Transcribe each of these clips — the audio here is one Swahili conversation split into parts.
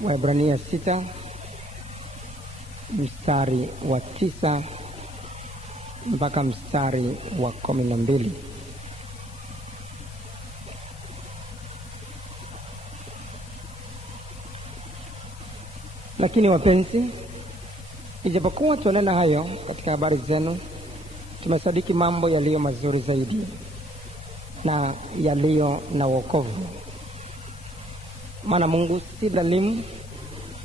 Waebrania 6 mstari wa 9 mpaka mstari wa 12. Lakini wapenzi, ijapokuwa tunena hayo katika habari zenu, tumesadiki mambo yaliyo mazuri zaidi na yaliyo na wokovu. Maana Mungu si dhalimu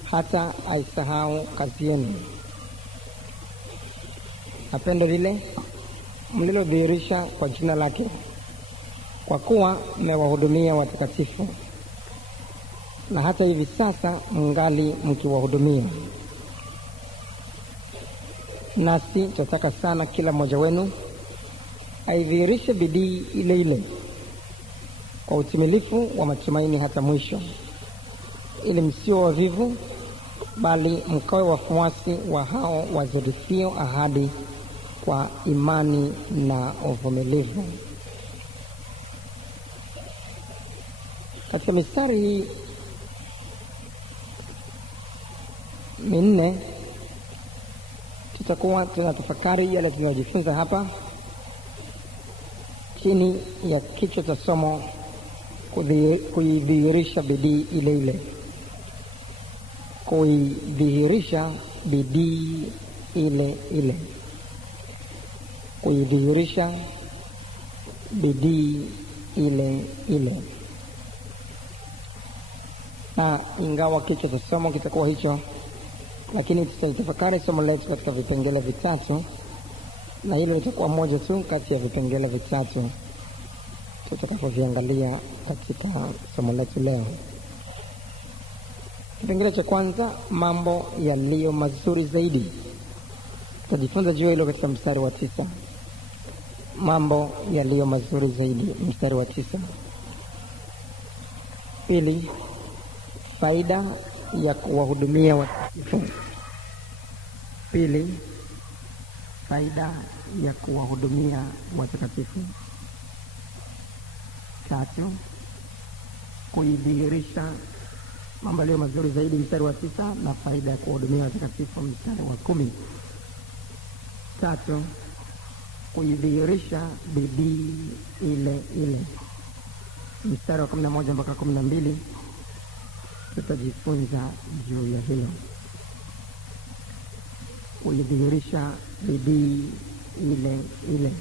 hata aisahau kazi yenu na pendo lile mlilodhihirisha kwa jina lake, kwa kuwa mmewahudumia watakatifu, na hata hivi sasa mngali mkiwahudumia. Nasi tunataka sana kila mmoja wenu aidhihirishe bidii ile ile kwa utimilifu wa matumaini hata mwisho, ili msio wavivu, bali mkawe wafuasi wa hao wazidishio ahadi kwa imani na uvumilivu. Katika mistari hii minne tutakuwa tunatafakari yale tunayojifunza hapa chini ya kichwa cha somo kuidhihirisha bidii ile ile. Kuidhihirisha bidii ile ile. Kuidhihirisha bidii ile ile. Na ingawa kichwa cha somo kitakuwa hicho, lakini tutalitafakari somo letu katika vipengele vitatu, na hilo litakuwa moja tu kati ya vipengele vitatu tutakapoviangalia katika somo letu leo. Kipengele cha kwanza, mambo yaliyo mazuri zaidi. Tutajifunza juu hilo katika mstari wa 9. Mambo yaliyo mazuri zaidi, mstari wa 9. Pili, faida ya kuwahudumia watakatifu. Pili, faida ya kuwahudumia watakatifu. Tatu, kuidhihirisha mambo yaliyo mazuri zaidi, mstari wa 9, na faida ya kuwahudumia watakatifu, mstari wa 10. Tatu, kuidhihirisha bidii ile ile, mstari wa 11 mpaka 12. Tutajifunza juu ya hilo. Kuidhihirisha bidii ile ile,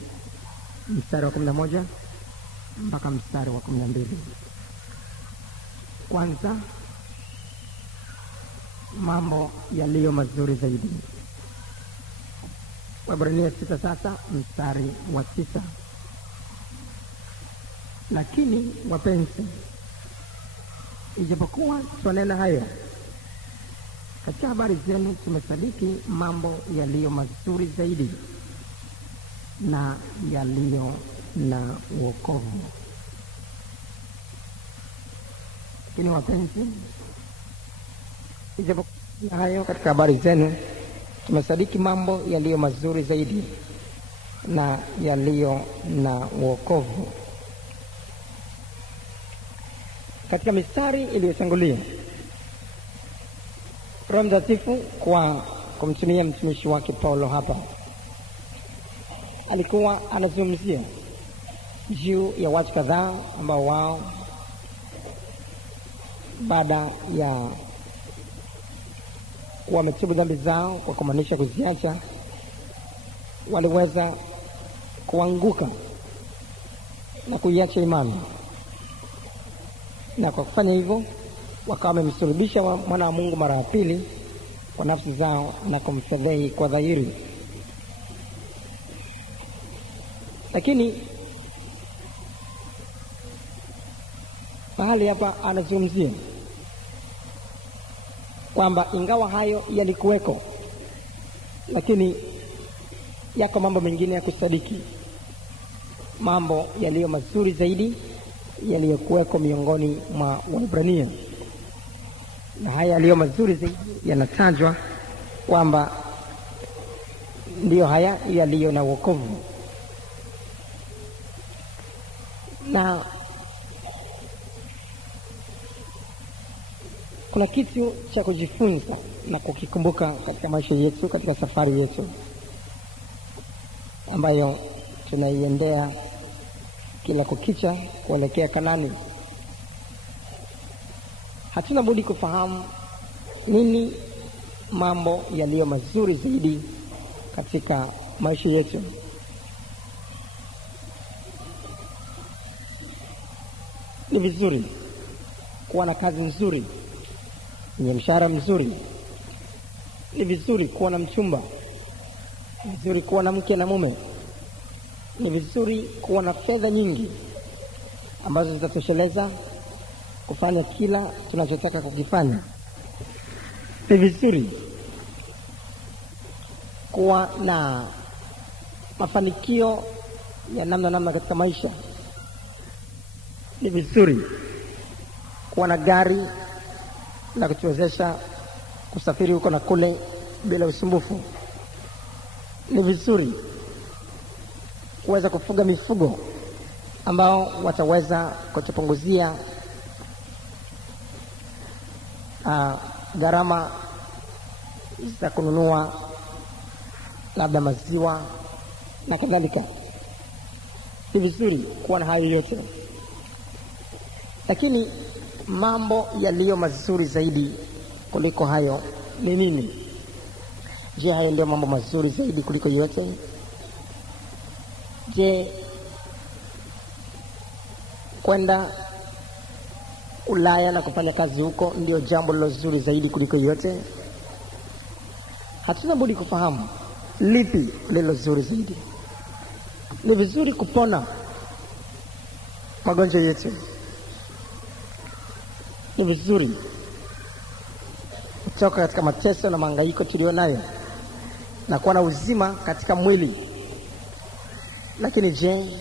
mstari wa 11 mpaka mstari wa 12. Kwanza, mambo yaliyo mazuri zaidi. Waebrania 6 sasa mstari wa 9. Lakini wapenzi, ijapokuwa twanena hayo katika habari zenu, tumesadiki mambo yaliyo mazuri zaidi na yaliyo na wokovu. Lakini wapenzi, ijapokuwa hayo katika habari zenu, tumesadiki mambo yaliyo mazuri zaidi na yaliyo na wokovu. Katika mistari iliyotangulia, Roho Mtakatifu kwa kumtumia mtumishi wake Paulo hapa alikuwa anazungumzia juu ya watu kadhaa ambao wao baada ya wametubu dhambi zao kwa kumaanisha kuziacha, waliweza kuanguka na kuiacha imani, na kwa kufanya hivyo wakawa wamemsulubisha mwana wa Mungu mara ya pili kwa nafsi zao na kumfedhehi kwa dhahiri. Lakini mahali hapa anazungumzia kwamba ingawa hayo yalikuweko, lakini yako mambo mengine ya kusadiki, mambo yaliyo mazuri zaidi yaliyokuweko miongoni mwa Waebrania. Na haya yaliyo mazuri zaidi yanatajwa kwamba ndiyo haya yaliyo na wokovu. Na kuna kitu cha kujifunza na kukikumbuka katika maisha yetu, katika safari yetu ambayo tunaiendea kila kukicha kuelekea Kanani. Hatuna budi kufahamu nini mambo yaliyo mazuri zaidi katika maisha yetu. Ni vizuri kuwa na kazi nzuri yenye mshahara mzuri. Ni vizuri kuwa na mchumba. Ni vizuri kuwa na mke na mume. Ni vizuri kuwa na fedha nyingi ambazo zitatosheleza kufanya kila tunachotaka kukifanya. Ni vizuri kuwa na mafanikio ya namna katika maisha. Ni vizuri kuwa na gari la kutuwezesha kusafiri huko na kule bila usumbufu. Ni vizuri kuweza kufuga mifugo ambao wataweza kutupunguzia gharama za kununua labda maziwa na kadhalika. Ni vizuri kuwa na hayo yote, lakini mambo yaliyo mazuri zaidi kuliko hayo ni nini? Je, hayo ndio mambo mazuri zaidi kuliko yote? Je, kwenda Ulaya na kufanya kazi huko ndio jambo lilo zuri zaidi kuliko yote? Hatuna budi kufahamu lipi lilo zuri zaidi. Ni vizuri kupona magonjwa yetu. Ni vizuri kutoka katika mateso na mahangaiko tulionayo na kuwa na uzima katika mwili. Lakini je,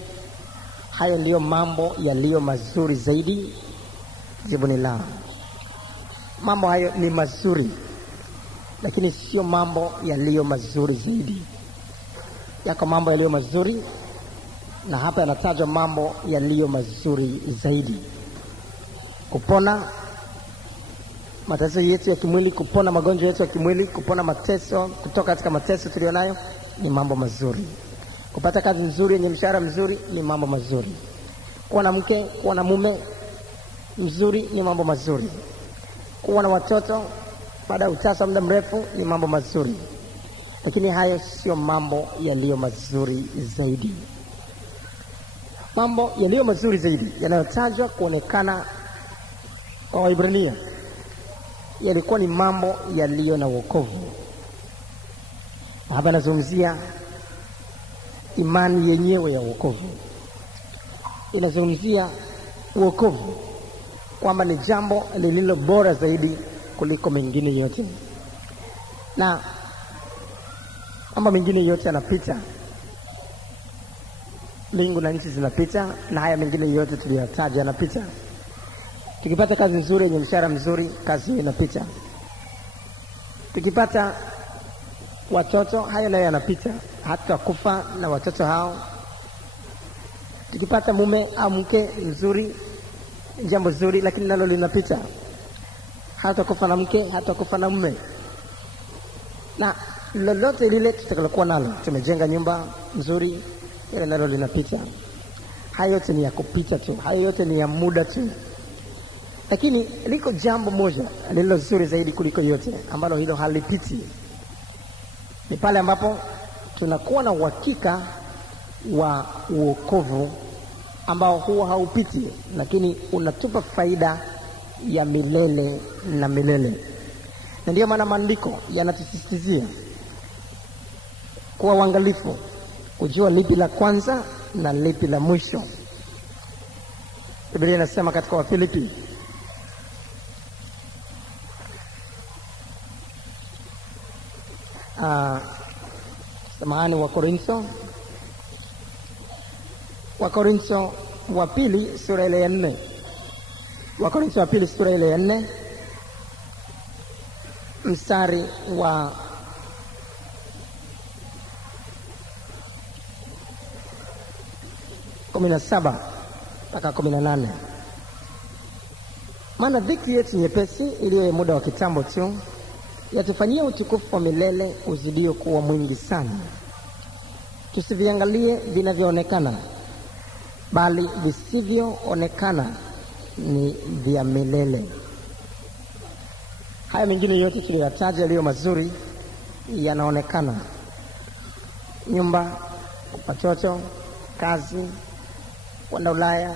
hayo ndiyo mambo yaliyo mazuri zaidi? Jibu ni la. Mambo hayo ni mazuri, lakini sio mambo yaliyo mazuri zaidi. Yako mambo yaliyo mazuri, na hapa yanatajwa mambo yaliyo mazuri zaidi. Kupona matatizo yetu ya kimwili, kupona magonjwa yetu ya kimwili, kupona mateso, kutoka katika mateso tulionayo ni mambo mazuri. Kupata kazi nzuri yenye mshahara mzuri ni mambo mazuri. Kuwa na mke, kuwa na mume mzuri ni mambo mazuri. Kuwa na watoto baada ya utasa muda mrefu ni mambo mazuri. Lakini hayo sio mambo yaliyo mazuri zaidi. Mambo yaliyo mazuri zaidi yanayotajwa kuonekana kwa Waebrania yalikuwa ni mambo yaliyo na wokovu. Hapa nazungumzia imani yenyewe ya wokovu. Inazungumzia wokovu kwamba ni jambo lililo bora zaidi kuliko mengine yote, na mambo mengine yote yanapita. Mbingu na nchi zinapita, na haya mengine yote tuliyotaja yanapita. Tukipata kazi nzuri yenye mshahara mzuri, kazi hiyo inapita. Tukipata watoto, hayo nayo yanapita, hata kufa na watoto hao. Tukipata mume au mke mzuri, jambo zuri, lakini nalo linapita. Hata kufa na mke, hata kufa na mume, na lolote lile tutakalokuwa nalo. Tumejenga nyumba nzuri, ile nalo linapita. Hayo yote ni ya kupita tu, hayo yote ni ya muda tu. Lakini liko jambo moja lililo zuri zaidi kuliko yote, ambalo hilo halipiti. Ni pale ambapo tunakuwa na uhakika wa uokovu ambao huwa haupiti, lakini unatupa faida ya milele na milele. Na ndiyo maana maandiko yanatusisitizia kuwa uangalifu, kujua lipi la kwanza na lipi la mwisho. Biblia inasema katika Wafilipi Wakorintho wa pili sura ile ya 4. Wakorintho wa pili sura ile ya 4 mstari wa 17 mpaka 18. Maana dhiki yetu nyepesi iliyo ya muda wa kitambo tu yatufanyia utukufu wa milele uzidio kuwa mwingi sana. Tusiviangalie vinavyoonekana, bali visivyoonekana ni vya milele. Haya mengine yote tuliyotaja yaliyo mazuri yanaonekana: nyumba, watoto, kazi, kwenda Ulaya,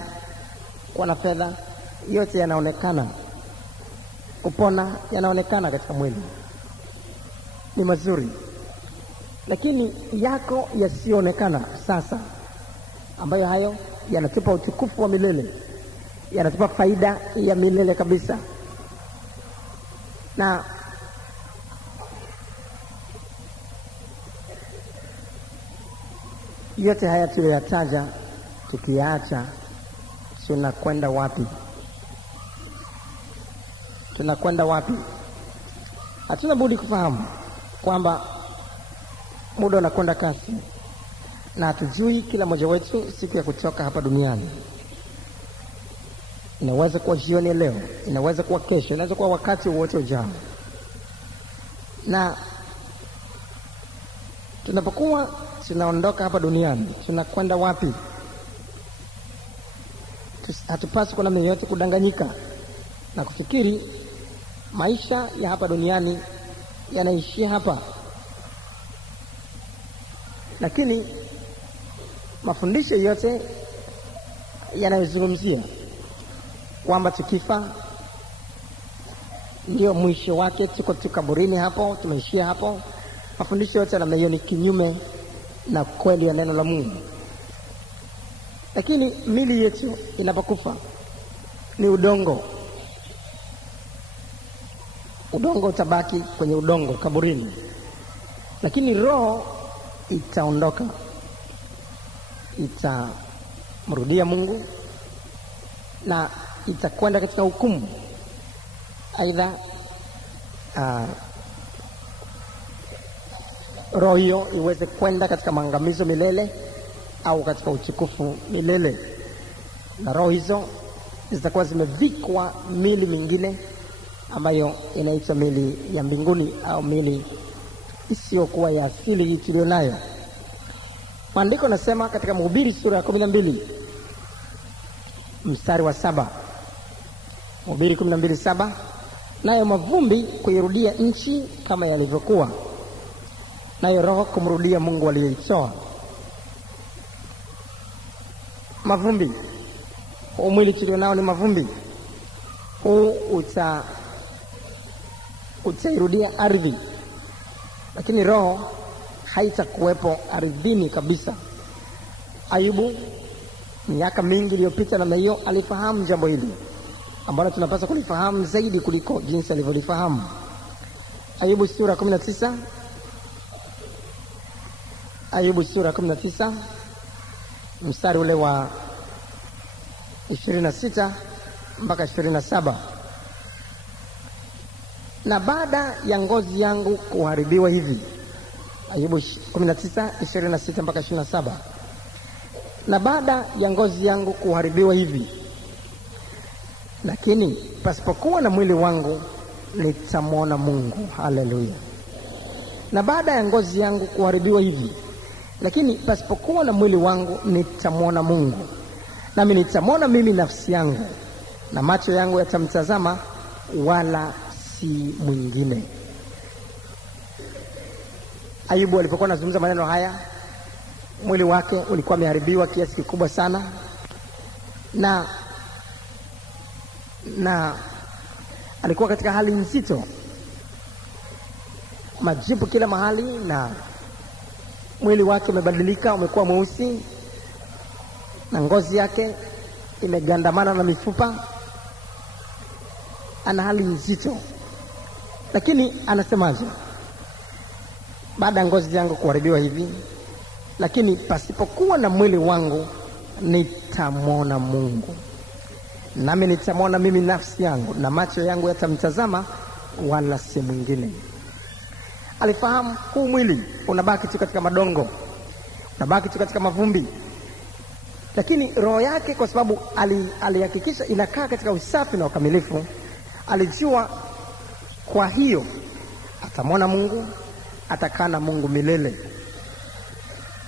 kuwa na fedha, yote yanaonekana. Kupona yanaonekana katika mwili, ni mazuri. Lakini yako yasiyoonekana sasa, ambayo hayo yanatupa utukufu wa milele, yanatupa faida ya milele kabisa. Na yote haya tuliyoyataja tukiyaacha, tunakwenda wapi? Tunakwenda wapi? Hatuna budi kufahamu kwamba muda unakwenda kasi, na hatujui kila mmoja wetu siku ya kutoka hapa duniani. Inaweza kuwa jioni leo, inaweza kuwa kesho, inaweza kuwa wakati wote ujao. Na tunapokuwa tunaondoka hapa duniani, tunakwenda wapi? Hatupaswi kwa namna yote kudanganyika na kufikiri maisha ya hapa duniani yanaishia hapa. Lakini mafundisho yote yanayozungumzia kwamba tukifa ndio mwisho wake, tuko kaburini hapo, tumeishia hapo, mafundisho yote namna hiyo ni kinyume na kweli ya neno la Mungu. Lakini mili yetu inapokufa ni udongo. Udongo utabaki kwenye udongo kaburini, lakini roho itaondoka, itamrudia Mungu na itakwenda katika hukumu. Aidha roho hiyo iweze kwenda katika maangamizo milele au katika utukufu milele. Na roho hizo zitakuwa zimevikwa mili mingine ambayo inaitwa mili ya mbinguni au mili isiyokuwa ya asili hii tulionayo. Maandiko nasema katika Mhubiri sura ya 12 mstari wa 7, Mhubiri 12:7, nayo mavumbi kuirudia nchi kama yalivyokuwa, nayo roho kumrudia Mungu aliyeitoa. Mavumbi, mwili tulionao ni mavumbi. Huu utairudia ardhi, lakini roho haitakuwepo ardhini kabisa. Ayubu miaka mingi iliyopita namna hiyo alifahamu jambo hili ambalo tunapaswa kulifahamu zaidi kuliko jinsi alivyolifahamu. Ayubu sura 19, Ayubu sura 19 mstari ule wa 26 mpaka 27. Na baada ya ngozi yangu kuharibiwa hivi, Ayubu 19:26 mpaka 27. Na baada ya ngozi yangu kuharibiwa hivi, lakini pasipokuwa na mwili wangu nitamwona Mungu. Haleluya. Na baada ya ngozi yangu kuharibiwa hivi, lakini pasipokuwa na mwili wangu nitamwona Mungu, nami nitamwona mimi nafsi yangu, na macho yangu yatamtazama, wala si mwingine. Ayubu alipokuwa anazungumza maneno haya, mwili wake ulikuwa umeharibiwa kiasi kikubwa sana, na alikuwa katika hali nzito, majipu kila mahali, na mwili wake umebadilika, umekuwa mweusi, na ngozi yake imegandamana na mifupa. Ana hali nzito. Lakini anasemaje? Baada ya ngozi yangu kuharibiwa hivi, lakini pasipokuwa na mwili wangu nitamwona Mungu, nami nitamwona mimi nafsi yangu, na macho yangu yatamtazama, wala si mwingine. Alifahamu huu mwili unabaki tu katika madongo, unabaki tu katika mavumbi. Lakini roho yake, kwa sababu alihakikisha inakaa katika usafi na ukamilifu, alijua kwa hiyo atamwona Mungu, atakaa na Mungu milele.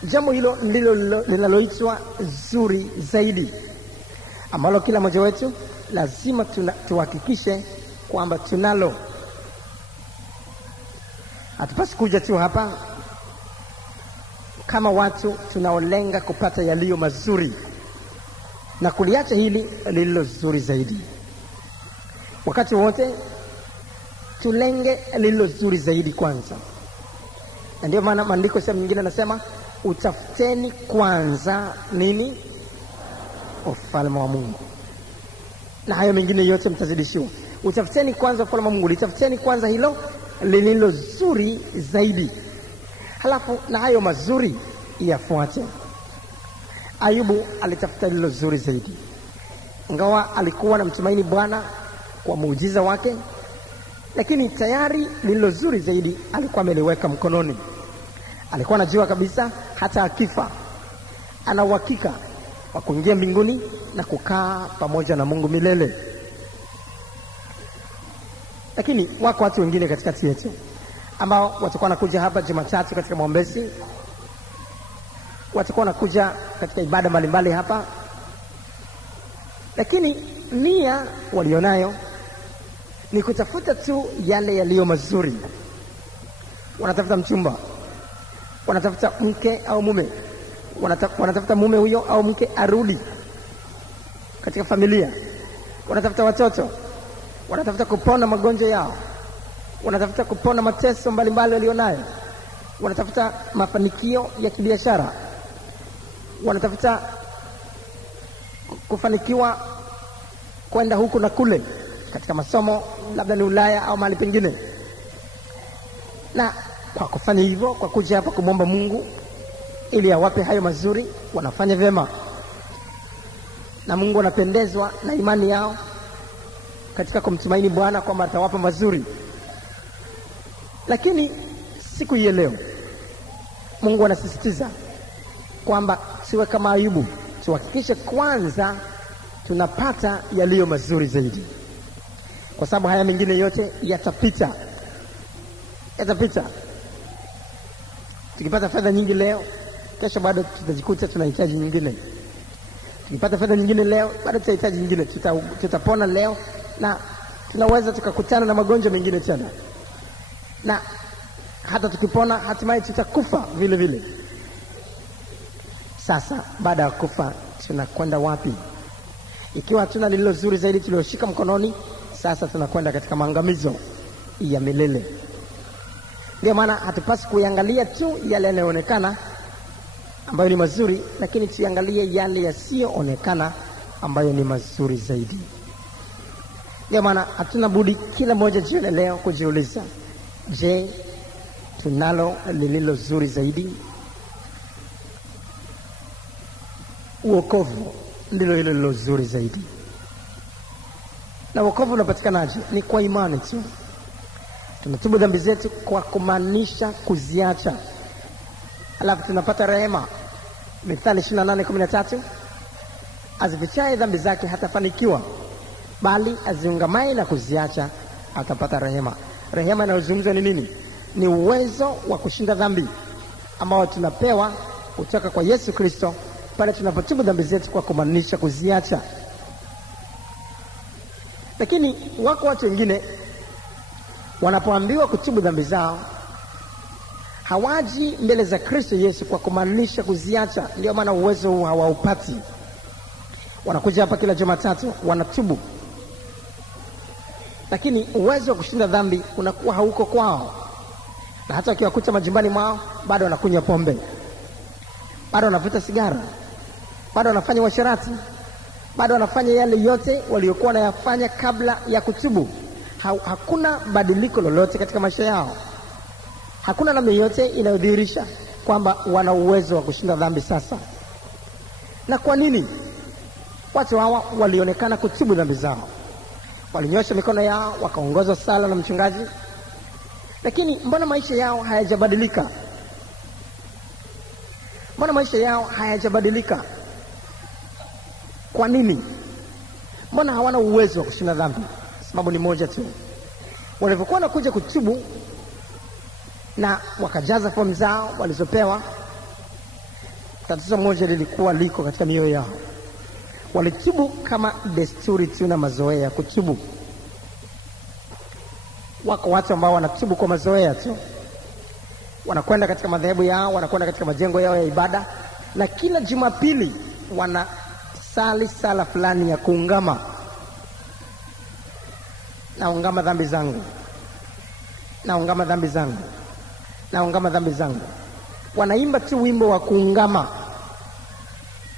Jambo hilo ndilo linaloitwa zuri zaidi, ambalo kila mmoja wetu lazima tuhakikishe kwamba tunalo. Hatupasi kuja tu hapa kama watu tunaolenga kupata yaliyo mazuri na kuliacha hili lililo zuri zaidi. Wakati wote tulenge lililo zuri zaidi kwanza. Na ndio maana maandiko sehemu nyingine nasema, utafuteni kwanza nini? Ufalme wa Mungu, na hayo mengine yote mtazidishiwa. Utafuteni kwanza ufalme wa Mungu, litafuteni kwanza hilo lililo zuri zaidi, halafu na hayo mazuri yafuate. Ayubu alitafuta lililo zuri zaidi. Ingawa alikuwa na mtumaini Bwana kwa muujiza wake, lakini tayari lililo zuri zaidi alikuwa ameliweka mkononi. Alikuwa anajua kabisa hata akifa ana uhakika wa kuingia mbinguni na kukaa pamoja na Mungu milele. Lakini wako watu wengine katikati yetu ambao watakuwa wanakuja hapa Jumatatu katika maombezi, watakuwa wanakuja katika ibada mbalimbali hapa, lakini nia walionayo ni kutafuta tu yale yaliyo mazuri. Wanatafuta mchumba, wanatafuta mke au mume, wanatafuta mume huyo au mke arudi katika familia, wanatafuta watoto, wanatafuta kupona magonjwa yao, wanatafuta kupona mateso mbalimbali walionayo, wanatafuta mafanikio ya kibiashara, wanatafuta kufanikiwa kwenda huku na kule katika masomo, labda ni Ulaya au mahali pengine. Na kwa kufanya hivyo, kwa kuja hapa kumwomba Mungu ili awape hayo mazuri, wanafanya vyema, na Mungu anapendezwa na imani yao katika kumtumaini Bwana kwamba atawapa mazuri. Lakini siku hii leo Mungu anasisitiza kwamba siwe kama Ayubu, tuhakikishe kwanza tunapata yaliyo mazuri zaidi, kwa sababu haya mengine yote yatapita. Tukipata fedha nyingi leo, kesho bado tutajikuta tunahitaji nyingine. Tukipata fedha nyingine leo, bado tutahitaji nyingine. Tutapona leo na tunaweza tukakutana na magonjwa mengine tena, na hata tukipona hatimaye tutakufa vile vile. Sasa baada ya kufa tunakwenda wapi? Ikiwa hatuna lililo zuri zaidi tulioshika mkononi, sasa tunakwenda katika maangamizo ya milele. Ndio maana hatupasi kuangalia tu yale yanayoonekana ambayo ni mazuri, lakini tuangalie yale yasiyoonekana ambayo ni mazuri zaidi. Ndio maana hatuna budi kila mmoja jioni leo kujiuliza, je, tunalo lililo zuri zaidi? Wokovu ndilo hilo lililo zuri zaidi. Na wokovu unapatikanaje? Ni kwa imani tu. Tunatubu dhambi zetu kwa kumaanisha kuziacha, alafu tunapata rehema. Mithali 28:13, azifichaye dhambi zake hatafanikiwa, bali aziungamaye na kuziacha atapata rehema. Rehema inayozungumzwa ni nini? Ni uwezo wa kushinda dhambi ambao tunapewa kutoka kwa Yesu Kristo pale tunapotubu dhambi zetu kwa kumaanisha kuziacha. Lakini wako watu wengine wanapoambiwa kutubu dhambi zao, hawaji mbele za Kristo Yesu kwa kumaanisha kuziacha. Ndio maana uwezo huu hawaupati. Wanakuja hapa kila Jumatatu, wanatubu, lakini uwezo wa kushinda dhambi unakuwa hauko kwao. Na hata wakiwakuta majumbani mwao, bado wanakunywa pombe, bado wanavuta sigara, bado wanafanya uasherati, bado wanafanya yale yote waliokuwa wanayafanya kabla ya kutubu. Hakuna badiliko lolote katika maisha yao. Hakuna namna yote inayodhihirisha kwamba wana uwezo wa kushinda dhambi sasa. Na kwa nini? Watu hawa walionekana kutubu dhambi zao, walinyosha mikono yao, wakaongozwa sala na mchungaji, lakini mbona maisha yao hayajabadilika? Mbona maisha yao hayajabadilika? Kwa nini? Mbona hawana uwezo wa kushinda dhambi? Sababu ni moja tu. Walipokuwa wanakuja kutubu na wakajaza fomu zao walizopewa, tatizo moja lilikuwa liko katika mioyo yao. Walitubu kama desturi tu na mazoea ya kutubu. Wako watu ambao wanatubu kwa mazoea tu. Wanakwenda katika madhehebu yao, wanakwenda katika majengo yao ya ibada, na kila Jumapili wanasali sala fulani ya kuungama. Naungama dhambi zangu, naungama dhambi zangu, naungama dhambi zangu. Wanaimba tu wimbo wa kuungama,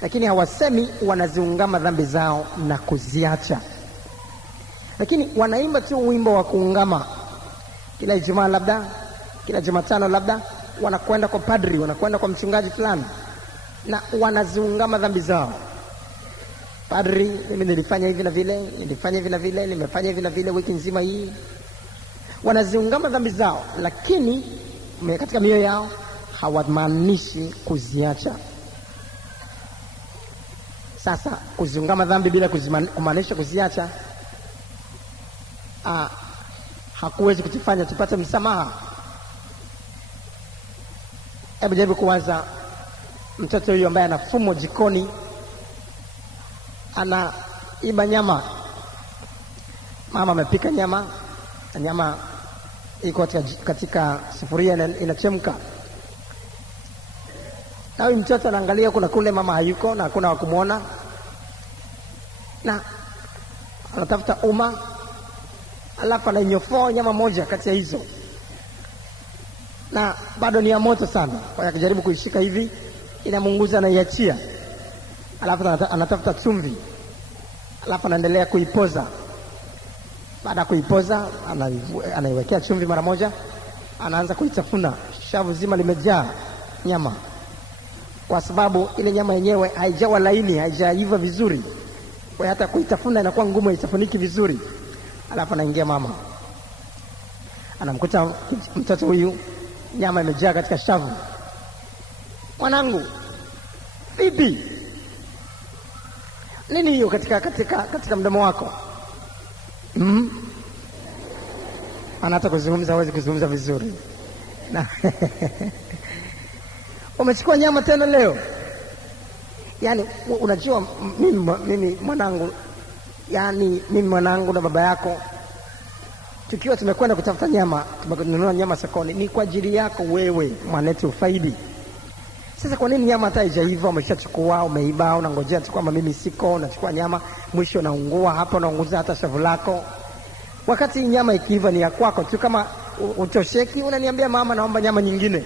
lakini hawasemi wanaziungama dhambi zao na kuziacha. Lakini wanaimba tu wimbo wa kuungama. Kila Ijumaa labda, kila Jumatano labda, wanakwenda kwa padri, wanakwenda kwa mchungaji fulani na wanaziungama dhambi zao. Padri, mimi nilifanya hivi na vile, nilifanya hivi na vile, nimefanya hivi na vile wiki nzima hii. Wanaziungama dhambi zao, lakini katika mioyo yao hawamaanishi kuziacha. Sasa kuziungama dhambi bila kumaanisha kuziacha, hakuwezi kutufanya tupate msamaha. Hebu jaribu kuwaza mtoto huyu ambaye anafumwa jikoni, anaiba nyama. Mama amepika nyama, na nyama iko katika sufuria inachemka. Na huyu mtoto anaangalia kuna kule, mama hayuko na hakuna wa kumuona, na anatafuta uma, alafu anainyofoa nyama moja kati ya hizo, na bado ni ya moto sana. Kwa hiyo akijaribu kuishika hivi inamunguza na iachia, alafu anatafuta chumvi, alafu anaendelea kuipoza. Baada ya kuipoza anaiwekea chumvi mara moja, anaanza kuitafuna. Shavu zima limejaa nyama, kwa sababu ile nyama yenyewe haijawa laini, haijaiva vizuri. Kwa hata kuitafuna inakuwa ngumu, haitafuniki vizuri. Alafu anaingia mama, anamkuta mtoto huyu nyama imejaa katika shavu. Mwanangu, vipi? Nini hiyo katika mdomo wako? Anataka kuzungumza, hawezi kuzungumza vizuri. Na umechukua nyama tena leo? Yaani unajua mimi mwanangu, yaani mimi mwanangu na baba yako tukiwa tumekwenda kutafuta nyama, tumenunua nyama sokoni, ni kwa ajili yako wewe mwanetu ufaidi. Sasa kwa nini nyama hata haijaiva umeshachukua, umeiba, unangojea tu kwamba mimi siko, unachukua nyama, mwisho unaungua hapa, unaunguza hata shavu lako. Wakati nyama ikiiva ni ya kwako tu. Kama utosheki, unaniambia mama, naomba nyama nyingine.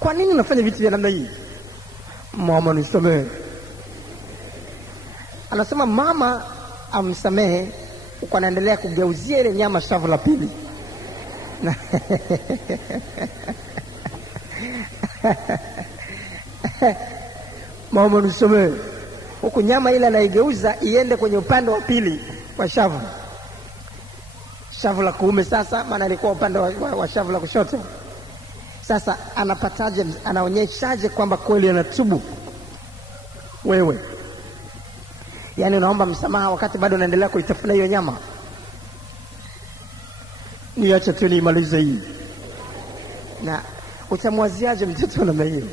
Kwa nini unafanya vitu vya namna hii? Mama nisamehe. Anasema mama amsamehe, uko anaendelea kugeuzia ile nyama shavu la pili. Mama nisamehe, huku nyama ile anaigeuza iende kwenye upande wa pili wa shavu la kuume. Sasa maana ilikuwa upande wa shavu la kushoto. Sasa anapataje, anaonyeshaje kwamba kweli anatubu? Wewe yaani unaomba msamaha wakati bado unaendelea kuitafuna hiyo nyama? Niache tu niimalize hii. Na utamwaziaje mtoto namna hiyo?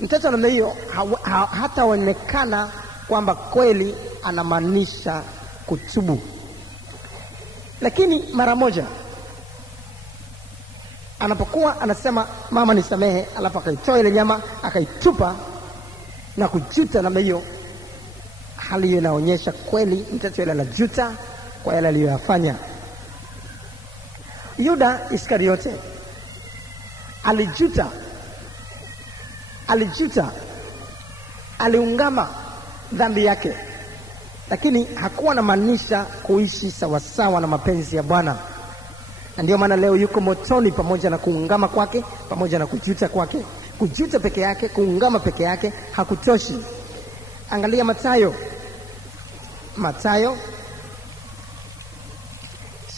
Mtoto namna hiyo hataonekana kwamba kweli anamaanisha kutubu. Lakini mara moja anapokuwa anasema mama nisamehe, alafu akaitoa ile nyama akaitupa na kujuta namna hiyo, hali hiyo inaonyesha kweli mtoto yule anajuta kwa yale aliyoyafanya. Yuda Iskariote alijuta, aliungama dhambi yake, lakini hakuwa na maanisha kuishi sawasawa na mapenzi ya Bwana. Na ndio maana leo yuko motoni, pamoja na kuungama kwake, pamoja na kujuta kwake. Kujuta peke yake, kuungama peke yake hakutoshi. Angalia Mathayo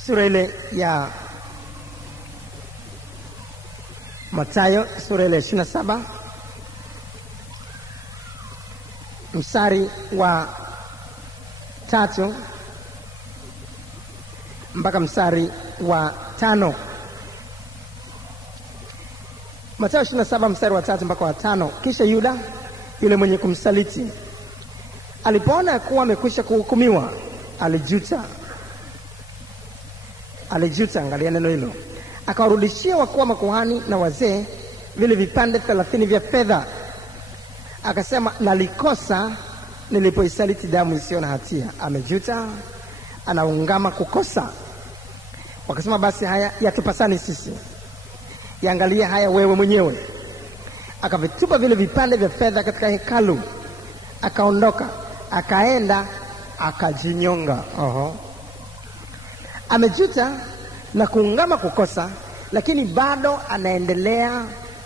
sura ile ya Mathayo sura ya 27 mstari wa 3 mpaka mstari wa 5. Mathayo 27 mstari wa 3 mpaka wa 5. Kisha Yuda yule mwenye kumsaliti alipoona kuwa amekwisha kuhukumiwa, alijuta. Angalia neno hilo. Akawarudishia wakuu wa makuhani na wazee vile vipande 30 vya fedha, akasema, nalikosa nilipoisaliti damu isiyo na hatia. Amejuta, anaungama kukosa. Wakasema, basi haya yatupasani sisi, yaangalia haya wewe mwenyewe. Akavitupa vile vipande vya fedha katika hekalu, akaondoka, akaenda akajinyonga. Amejuta na kuungama kukosa, lakini bado anaendelea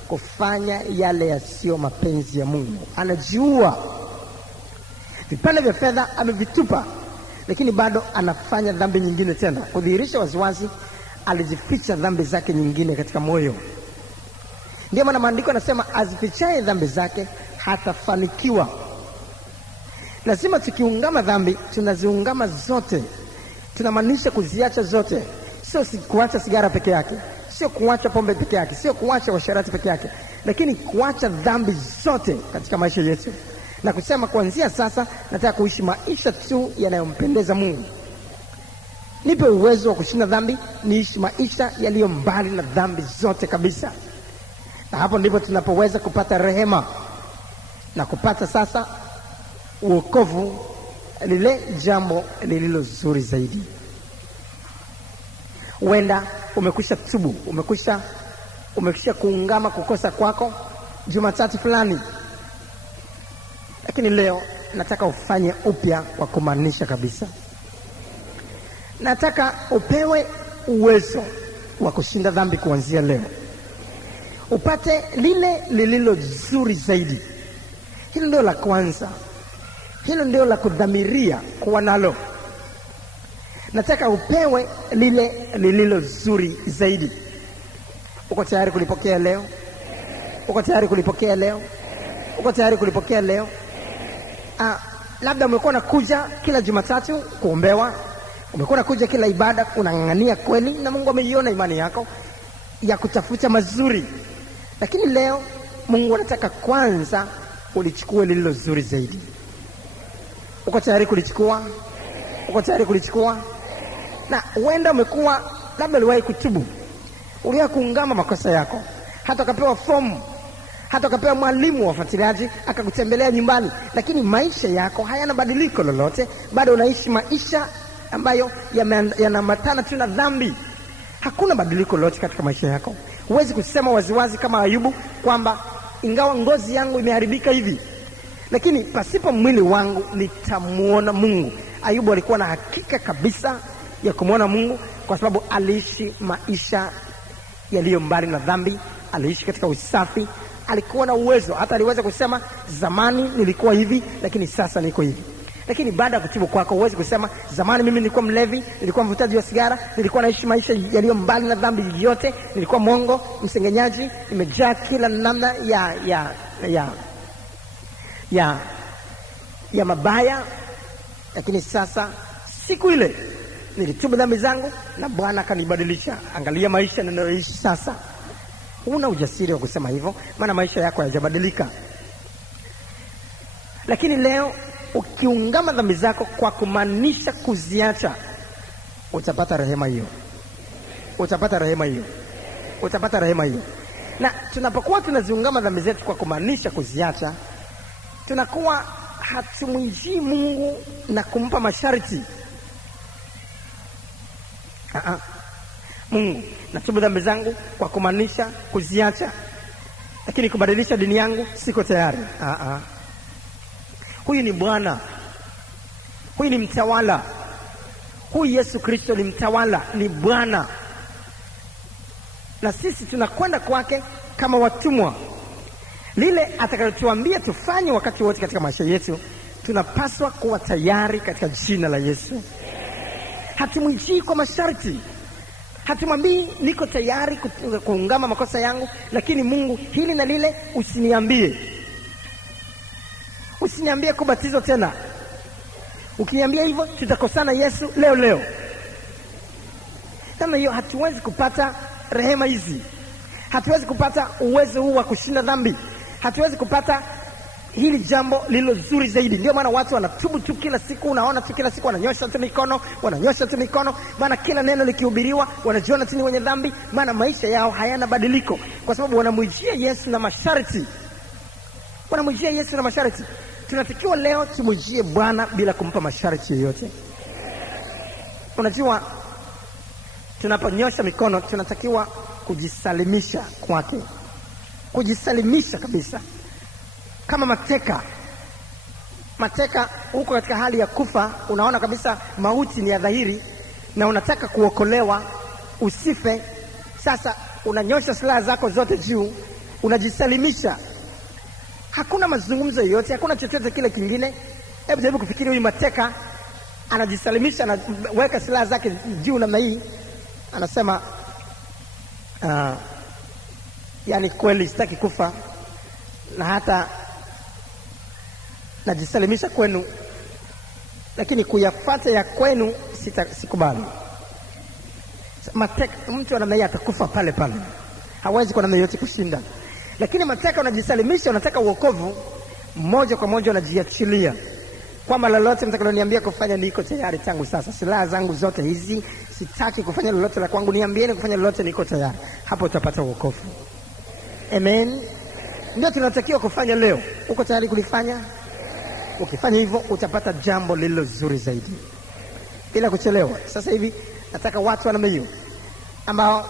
kufanya yale yasiyo mapenzi ya Mungu. Anajiua. Vipande vya fedha amevitupa, lakini bado anafanya dhambi nyingine tena, kudhihirisha waziwazi alizificha dhambi zake nyingine katika moyo. Ndio maana maandiko yanasema azifichaye dhambi zake hatafanikiwa. Lazima tukiungama dhambi, tunaziungama zote. Tunamaanisha kuziacha zote. Sio kuacha sigara peke yake, sio kuacha pombe peke yake, sio kuacha washarati peke yake, lakini kuacha dhambi zote katika maisha yetu, na kusema kuanzia sasa nataka kuishi maisha tu yanayompendeza Mungu. Nipe uwezo wa kushinda dhambi, niishi maisha yaliyo mbali na dhambi zote kabisa. Na hapo ndipo tunapoweza kupata rehema na kupata sasa wokovu, lile jambo lililo zuri zaidi. Huenda umekwisha tubu, umekwisha kuungama kukosa kwako Jumatatu fulani, lakini leo nataka ufanye upya wa kumaanisha kabisa. Nataka upewe uwezo wa kushinda dhambi kuanzia leo, upate lile lililo zuri zaidi. Hilo ndio la kwanza, hilo ndio la kudhamiria kuwa nalo. Nataka upewe lile lililo zuri zaidi. Uko tayari kulipokea leo? Uko tayari kulipokea leo? Uko tayari kulipokea leo? Labda umekuwa nakuja kila Jumatatu kuombewa, umekuwa nakuja kila ibada, unang'ang'ania kweli, na Mungu ameiona imani yako ya kutafuta mazuri. Lakini leo Mungu anataka kwanza ulichukue lililo zuri zaidi. Uko tayari kulichukua? Uko tayari kulichukua? Na huenda umekuwa labda uliwahi kutubu, uliwahi kuungama makosa yako, hata ukapewa fomu, hata ukapewa mwalimu wa ufuatiliaji akakutembelea nyumbani, lakini maisha yako hayana badiliko lolote. Bado unaishi maisha ambayo yanaambatana tu na dhambi. Hakuna badiliko lolote katika maisha yako. Huwezi kusema waziwazi kama Ayubu kwamba ingawa ngozi yangu imeharibika hivi, lakini pasipo mwili wangu nitamuona Mungu. Ayubu alikuwa na hakika kabisa ya kumuona Mungu, kwa sababu aliishi maisha yaliyo mbali na dhambi, aliishi katika usafi, alikuwa na uwezo. Hata aliweza kusema, zamani nilikuwa hivi, lakini sasa niko hivi. Lakini baada ya kutubu kwako, huwezi kusema zamani mimi nilikuwa mlevi, nilikuwa mvutaji wa sigara, nilikuwa naishi maisha yaliyo mbali na dhambi yote, nilikuwa mwongo, msengenyaji, nimejaa kila namna ya mabaya. Lakini sasa siku ile nilitubu dhambi zangu na Bwana akanibadilisha. Angalia maisha ninayoishi sasa. Una ujasiri wa kusema hivyo, maana maisha yako hayajabadilika. Lakini leo ukiungama dhambi zako kwa kumaanisha kuziacha, utapata rehema hiyo. Utapata rehema hiyo. Utapata rehema hiyo. Na tunapokuwa tunaziungama dhambi zetu kwa kumaanisha kuziacha, tunakuwa hatumwijii Mungu na kumpa masharti. Mungu, natubu dhambi zangu kwa kumaanisha kuziacha, lakini kubadilisha dini yangu siko tayari. Huyu ni Bwana, huyu ni mtawala, huyu Yesu Kristo ni mtawala, ni Bwana, na sisi tunakwenda kwake kama watumwa. Lile atakayotuambia tufanye wakati wote katika maisha yetu, tunapaswa kuwa tayari katika jina la Yesu. Hatumwijii kwa masharti, Hatumwambii niko tayari kuungama makosa yangu, lakini Mungu, hili na lile usiniambie. Usiniambie kubatizwa tena. Ukiniambia hivyo tutakosana Yesu leo. Kama hiyo hatuwezi kupata rehema hizi. Hatuwezi kupata uwezo huu wa kushinda dhambi. Hatuwezi kupata hili jambo lilo zuri zaidi. Ndio maana watu wanatubu tu kila siku, unaona tu kila siku wananyosha tu mikono, maana kila neno likihubiriwa wanajiona tu ni wenye dhambi, maana maisha yao hayana badiliko, kwa sababu wanamwijia Yesu na masharti. Tunatakiwa leo tumwijie Bwana bila kumpa masharti yoyote. Unajua, tunaponyosha mikono tunatakiwa kujisalimisha kwake, kujisalimisha kabisa. Kama mateka huko katika hali ya kufa, unaona kabisa mauti ni ya dhahiri na unataka kuokolewa usife. Sasa unanyosha silaha zako zote juu, unajisalimisha. Hakuna mazungumzo yoyote, hakuna chochote kile kingine. Hebu jaribu kufikiri, huyu mateka anajisalimisha, anaweka silaha zake juu namna hii, anasema yani kweli sitaki kufa, na hata najisalimisha kwenu, lakini kuyafuata ya kwenu sikubali. Mateka, mtu anamea atakufa pale pale, hawezi kwa namna yote kushinda. Lakini mateka unajisalimisha, unataka uokovu, moja kwa moja unajiachilia kwamba lolote mtakaloniambia kufanya niko tayari tangu sasa. Silaha zangu zote hizi, sitaki kufanya lolote la kwangu, niambieni kufanya lolote, niko tayari. Hapo utapata uokovu. Amen. Ndio tunatakiwa kufanya leo. Uko tayari kulifanya? Ukifanya hivyo utapata jambo lililo zuri zaidi bila kuchelewa. Sasa hivi nataka watu wana hiyo ambao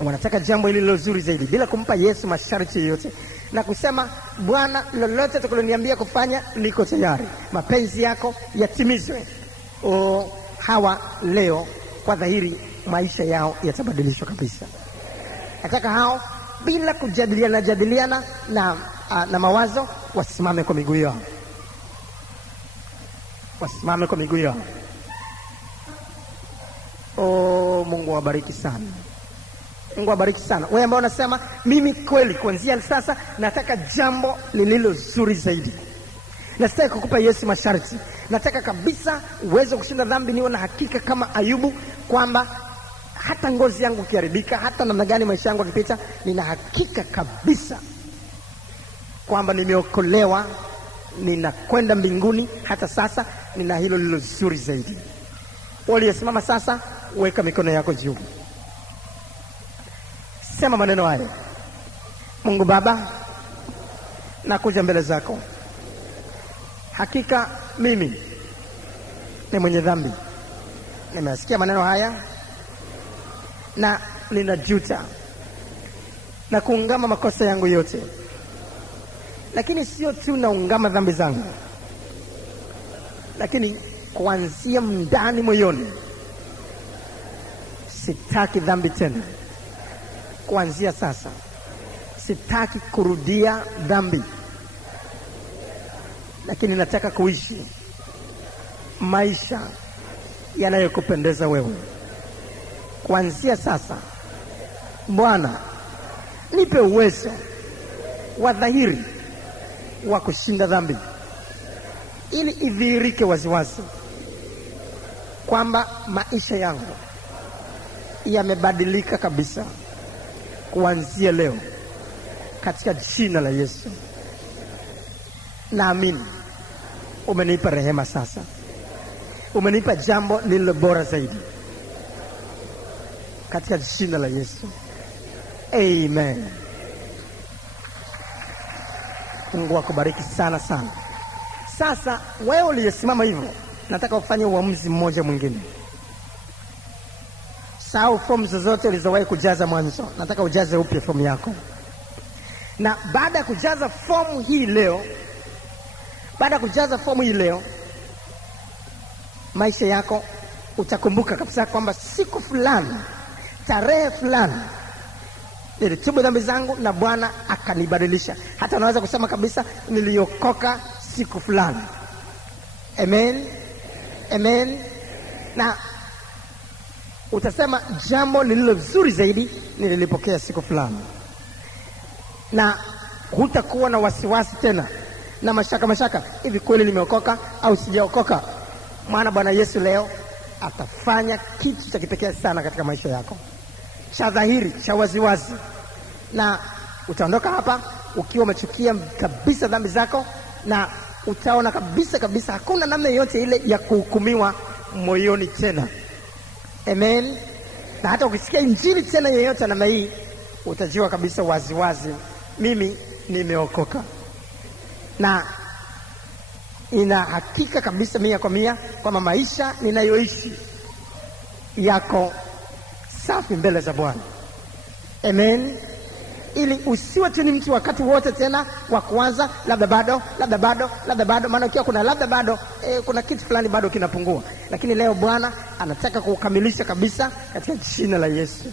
wanataka jambo lililo zuri zaidi bila kumpa Yesu masharti yoyote, na kusema, Bwana, lolote utakaloniambia kufanya niko tayari, mapenzi yako yatimizwe. Hawa leo kwa dhahiri maisha yao yatabadilishwa kabisa. Nataka hao bila kujadiliana na mawazo, wasimame kwa miguu yao. Wasimame kwa miguu yao. Mungu awabariki sana. Mungu awabariki sana. Wewe ambao unasema, mimi kweli kuanzia sasa nataka jambo lililo zuri zaidi. Nataka kukupa Yesu masharti. Nataka kabisa uweze kushinda dhambi, niwe na hakika kama Ayubu kwamba hata ngozi yangu kiharibika, hata namna gani maisha yangu yakipita, nina hakika kabisa kwamba nimeokolewa, ninakwenda mbinguni. Hata sasa nina hilo lilo zuri zaidi. Waliosimama sasa, weka mikono yako juu. Sema maneno haya: Mungu Baba, nakuja mbele zako. Hakika mimi ni mwenye dhambi. Nimesikia maneno haya na ninajuta na kuungama makosa yangu yote. Lakini sio tu naungama dhambi zangu, lakini kuanzia ndani moyoni sitaki dhambi tena. Kuanzia sasa sitaki kurudia dhambi, lakini nataka kuishi maisha yanayokupendeza wewe. Kuanzia sasa Bwana, nipe uwezo wa dhahiri wa kushinda dhambi, ili idhihirike waziwazi kwamba maisha yangu yamebadilika kabisa kuanzia leo, katika jina la Yesu. Naamini umenipa rehema sasa, umenipa jambo lililo bora zaidi, katika jina la Yesu. Amen. Mungu akubariki sana sana. Sasa wewe uliyesimama hivyo, nataka ufanye uamuzi mmoja mwingine. Sahau fomu zozote ulizowahi kujaza mwanzo. Nataka ujaze upya fomu yako. Na baada ya kujaza fomu hii leo, maisha yako utakumbuka kabisa kwamba siku fulani, tarehe fulani, nilitubu dhambi zangu na Bwana akanibadilisha. Hata unaweza kusema kabisa, niliokoka siku fulani. Amen. Amen. Na utasema jambo lililo zuri zaidi nililipokea siku fulani, na hutakuwa na wasiwasi tena na mashaka, hivi kweli nimeokoka au sijaokoka? Maana Bwana Yesu leo atafanya kitu cha kipekee sana katika maisha yako, cha dhahiri, cha waziwazi, na utaondoka hapa ukiwa umechukia kabisa dhambi zako, na utaona kabisa hakuna namna yoyote ile ya kuhukumiwa moyoni tena. Amen. Na hata ukisikia injili tena yeyote namna hii, utajua kabisa waziwazi, mimi nimeokoka, na ina hakika kabisa 100% kwamba maisha ninayoishi yako safi mbele za Bwana. Amen. Ili usiwe tu ni mtu wakati wote tena wa kuanza labda bado, maana ukiwa kuna labda bado kuna kitu fulani bado kinapungua, lakini leo Bwana anataka kukamilisha kabisa katika jina la Yesu.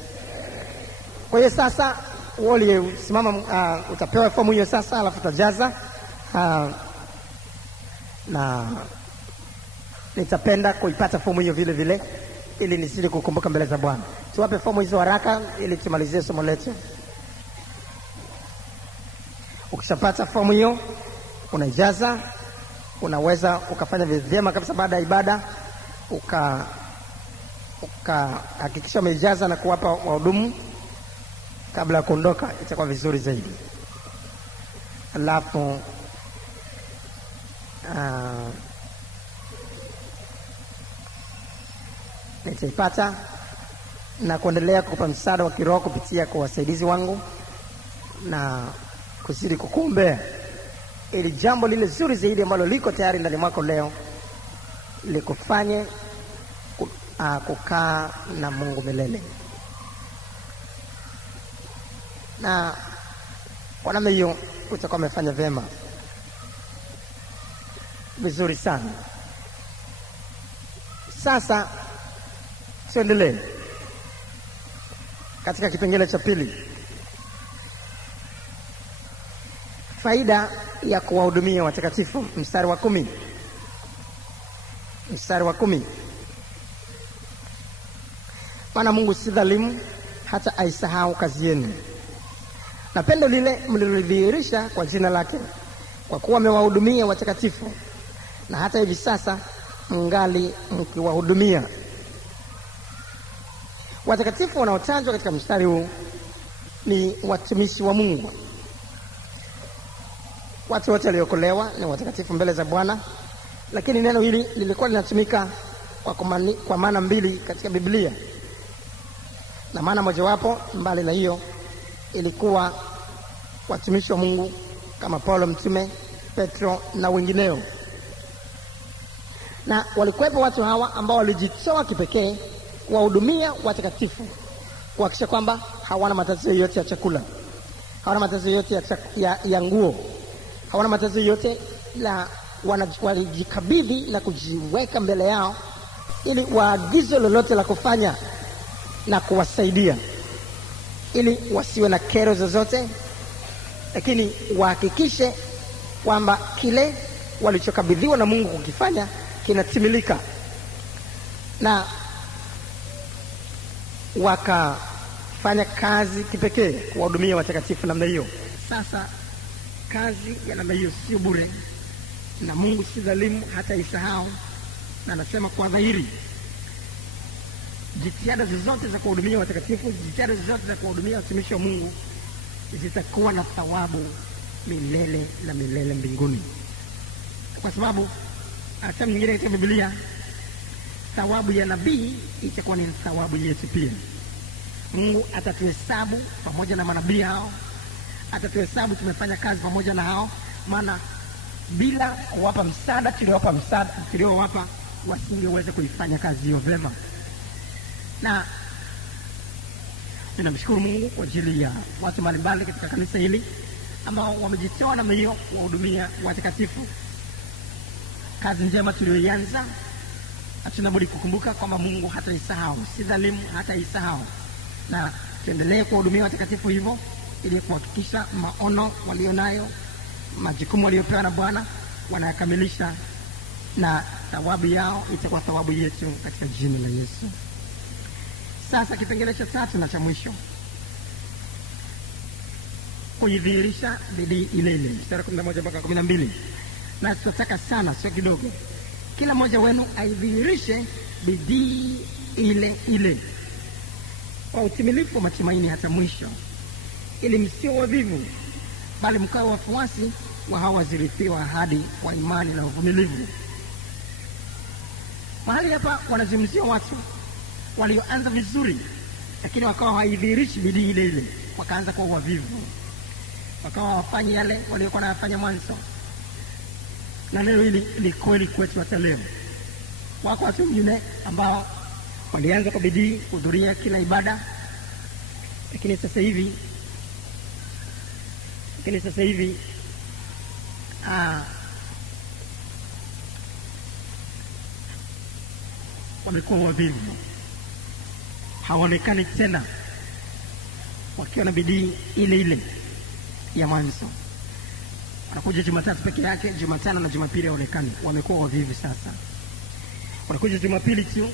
Kwa hiyo sasa wewe simama, utapewa fomu hiyo sasa, alafu utajaza, na nitapenda kuipata fomu hiyo vile vile ili nisije kukumbuka mbele za Bwana. Tuwape fomu hizo haraka ili tumalizie somo letu. Ukishapata fomu hiyo unaijaza, unaweza ukafanya vyema kabisa baada ya ibada, hakikisha umeijaza na kuwapa wahudumu kabla ya kuondoka, itakuwa vizuri zaidi. Alafu nitaipata na kuendelea kukupa msaada wa kiroho kupitia kwa wasaidizi wangu na kuzidi kukuombea ili jambo lile zuri zaidi ambalo liko tayari ndani mwako leo likufanye kukaa na Mungu milele. Na kwa namna hiyo utakuwa umefanya vyema, vizuri sana. Sasa tuendelee katika kipengele cha pili, faida ya kuwahudumia watakatifu, mstari wa 10. Maana Mungu si dhalimu hata aisahau kazi yenu na pendo lile mlilodhihirisha kwa jina lake, kwa kuwa amewahudumia watakatifu, na hata hivi sasa mngali mkiwahudumia. Watakatifu wanaotajwa katika mstari huu ni watumishi wa Mungu. Watu wote waliokolewa ni watakatifu mbele za Bwana, lakini neno hili lilikuwa linatumika kwa maana mbili katika Biblia, na maana mojawapo mbali na hiyo ilikuwa watumishi wa Mungu kama Paulo mtume, Petro na wengineo. Na walikuwepo watu hawa ambao walijitoa kipekee kuwahudumia watakatifu, kuhakikisha kwamba hawana matatizo yote ya chakula, hawana matatizo yote ya nguo, hawana matatizo yote, la walijikabidhi na kujiweka mbele yao ili waagizo lolote la kufanya na kuwasaidia, ili wasiwe na kero zozote, lakini wahakikishe kwamba kile walichokabidhiwa na Mungu kukifanya kinatimilika, na wakafanya kazi kipekee kuwahudumia watakatifu namna hiyo. Sasa kazi ya namna hiyo sio bure, na Mungu si dhalimu hata isahau, na anasema kwa dhahiri, jitihada zozote za kuwahudumia watakatifu, jitihada zozote za kuwahudumia watumishi wa Mungu zitakuwa na thawabu milele na milele mbinguni, kwa sababu sehemu nyingine katika Biblia, thawabu ya nabii itakuwa ni thawabu yetu pia. Mungu atatuhesabu pamoja na manabii hao, atatuhesabu tumefanya kazi pamoja na hao, maana bila kuwapa msaada tuliowapa wasingeweza kuifanya kazi hiyo vyema. Na ninamshukuru Mungu kwa ajili ya watu mbalimbali katika kanisa hili ambao wamejitoa namna hiyo kuwahudumia watakatifu. Kazi njema tuliyoianza, hatuna budi kukumbuka kwamba Mungu hataisahau, si dhalimu hataisahau, na tuendelee kuwahudumia watakatifu hivyo ili kuhakikisha maono walionayo, majukumu waliopewa na Bwana wanayakamilisha, na thawabu yao itakuwa thawabu yetu katika jina la Yesu. Sasa kipengele cha 3 na cha mwisho, kuidhihirisha bidii ile ile, mstari 11 mpaka 12. Na tunataka sana, sio kidogo, kila mmoja wenu aidhihirishe bidii ile ile kwa utimilifu wa matumaini hata mwisho, ili msio wavivu, bali mkawe wafuasi wa hao wazirithiwa ahadi wa imani na uvumilivu. Mahali hapa wanazungumzia watu walioanza vizuri, lakini wakawa haidhihirishi bidii ile ile, wakaanza kuwa wavivu, wakawa wafanye yale waliokuwa wanafanya mwanzo. Na leo hili ni kweli kwetu hata leo. Wako watu wengine ambao walianza kwa bidii kuhudhuria kila ibada, lakini sasa hivi wamekuwa wavivu, hawaonekani tena wakiwa na bidii ile ile ya mwanzo. Wanakuja Jumatatu peke yake, Jumatano na Jumapili hawaonekani, wamekuwa wavivu sasa. Wanakuja Jumapili tu,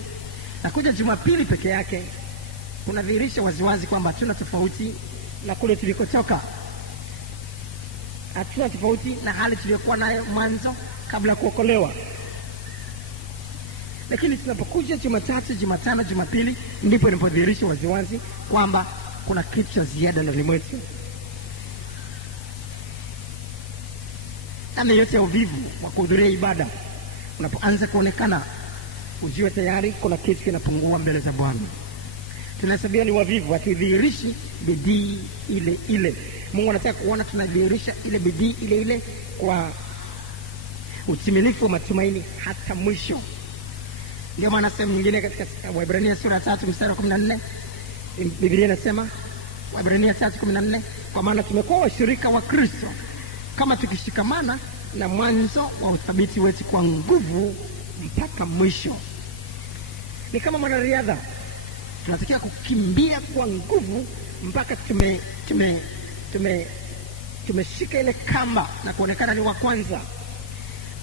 na kuja Jumapili peke yake kunadhihirisha waziwazi kwamba hatuna tofauti na kule tulikotoka, hatuna tofauti na hali tuliyokuwa nayo mwanzo kabla ya kuokolewa. Lakini tunapokuja Jumatatu, Jumatano, Jumapili, ndipo inapodhihirisha waziwazi kwamba kuna kitu cha ziada ndani mwetu. Na yote ya uvivu wa kuhudhuria ibada unapoanza kuonekana, ujue tayari kuna kitu kinapungua mbele za Bwana. Tunahesabia ni wavivu, hatudhihirishi bidii ile ile. Mungu anataka kuona tunadhihirisha ile bidii ile ile kwa utimilifu wa matumaini hata mwisho. Ndio maana sehemu nyingine katika Waebrania sura 3 mstari wa 14, Biblia inasema, Waebrania 3:14, kwa maana tumekuwa washirika wa Kristo kama tukishikamana na mwanzo wa uthabiti wetu kwa nguvu mpaka mwisho. Ni kama mwanariadha, tunatakiwa kukimbia kwa nguvu mpaka tumeshika ile kamba na kuonekana ni wa kwanza.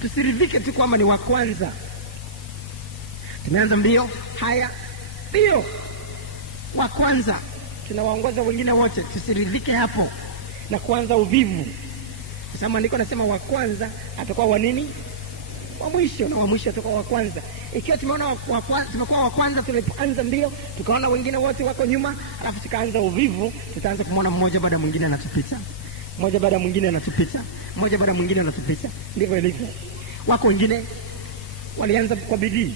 Tusiridhike tu kwamba ni wa kwanza. Tumeanza mbio, haya mbio wa kwanza, tunawaongoza wengine wote. Tusiridhike hapo na kuanza uvivu, kwa sababu andiko nasema wa kwanza atakuwa wa nini? Wa mwisho, na wa mwisho atakuwa wa kwanza. Ikiwa tumeona tumekuwa wa kwanza tulipoanza mbio, tukaona wengine wote wako nyuma, alafu tukaanza uvivu, tutaanza kumwona mmoja baada mwingine anatupita, mmoja baada mwingine anatupita, mmoja baada mwingine anatupita. Ndivyo ilivyo. Wako wengine walianza kwa bidii,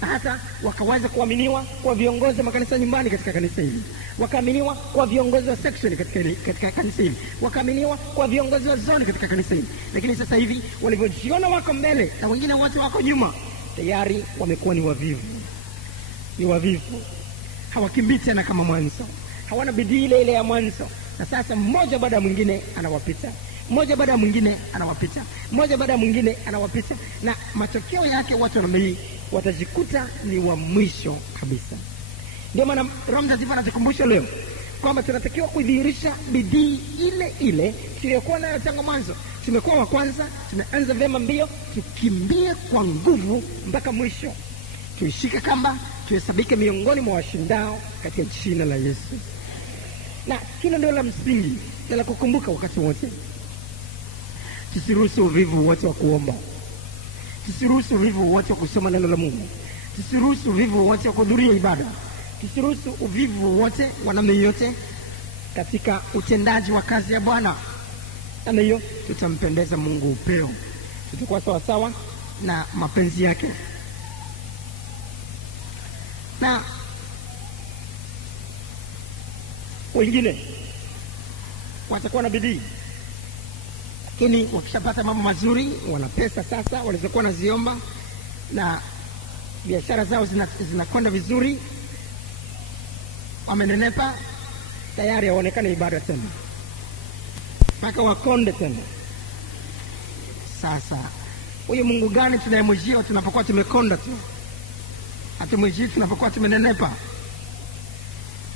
hata wakaweza kuaminiwa kwa viongozi wa makanisa nyumbani katika kanisa hili, wakaaminiwa kwa viongozi wa section katika kanisa hili, wakaaminiwa kwa viongozi wa zone katika kanisa hili. Lakini sasa hivi walivyojiona wako mbele na wengine wote wako nyuma, tayari wamekuwa ni wavivu. Ni wavivu, hawakimbii tena kama mwanzo, hawana bidii ile ile ya mwanzo. Na sasa mmoja baada mwingine anawapita, mmoja baada mwingine anawapita, mmoja baada mwingine anawapita, na matokeo yake watu wanaamini watajikuta ni wa mwisho kabisa. Ndio maana Roho Mtakatifu anatukumbusha leo kwamba tunatakiwa kudhihirisha bidii ile ile tuliyokuwa nayo tangu mwanzo. Tumekuwa wa kwanza, tumeanza vyema mbio, tukimbie kwa nguvu mpaka mwisho. Tuishike kamba, tuhesabike miongoni mwa washindao katika jina la Yesu. Na hilo ndio la msingi na la kukumbuka wakati wote. Tusiruhusu uvivu wote wa kuomba, tusiruhusu uvivu wote wa kusoma neno la Mungu, tusiruhusu uvivu wote wa kuhudhuria ibada, tusiruhusu uvivu wote wa namna yote katika utendaji wa kazi ya Bwana. Na hiyo tutampendeza Mungu upeo, tutakuwa sawa sawa na mapenzi yake. Na wengine watakuwa na bidii, lakini wakishapata mambo mazuri, wana pesa sasa walizokuwa naziomba, na biashara zao zinakwenda vizuri, wamenenepa, tayari hawaonekane ibada tena, mpaka wakonde tena. Sasa huyu Mungu gani tunayemwijia tunapokuwa tumekonda tu? Hatumwijii tunapokuwa tumenenepa?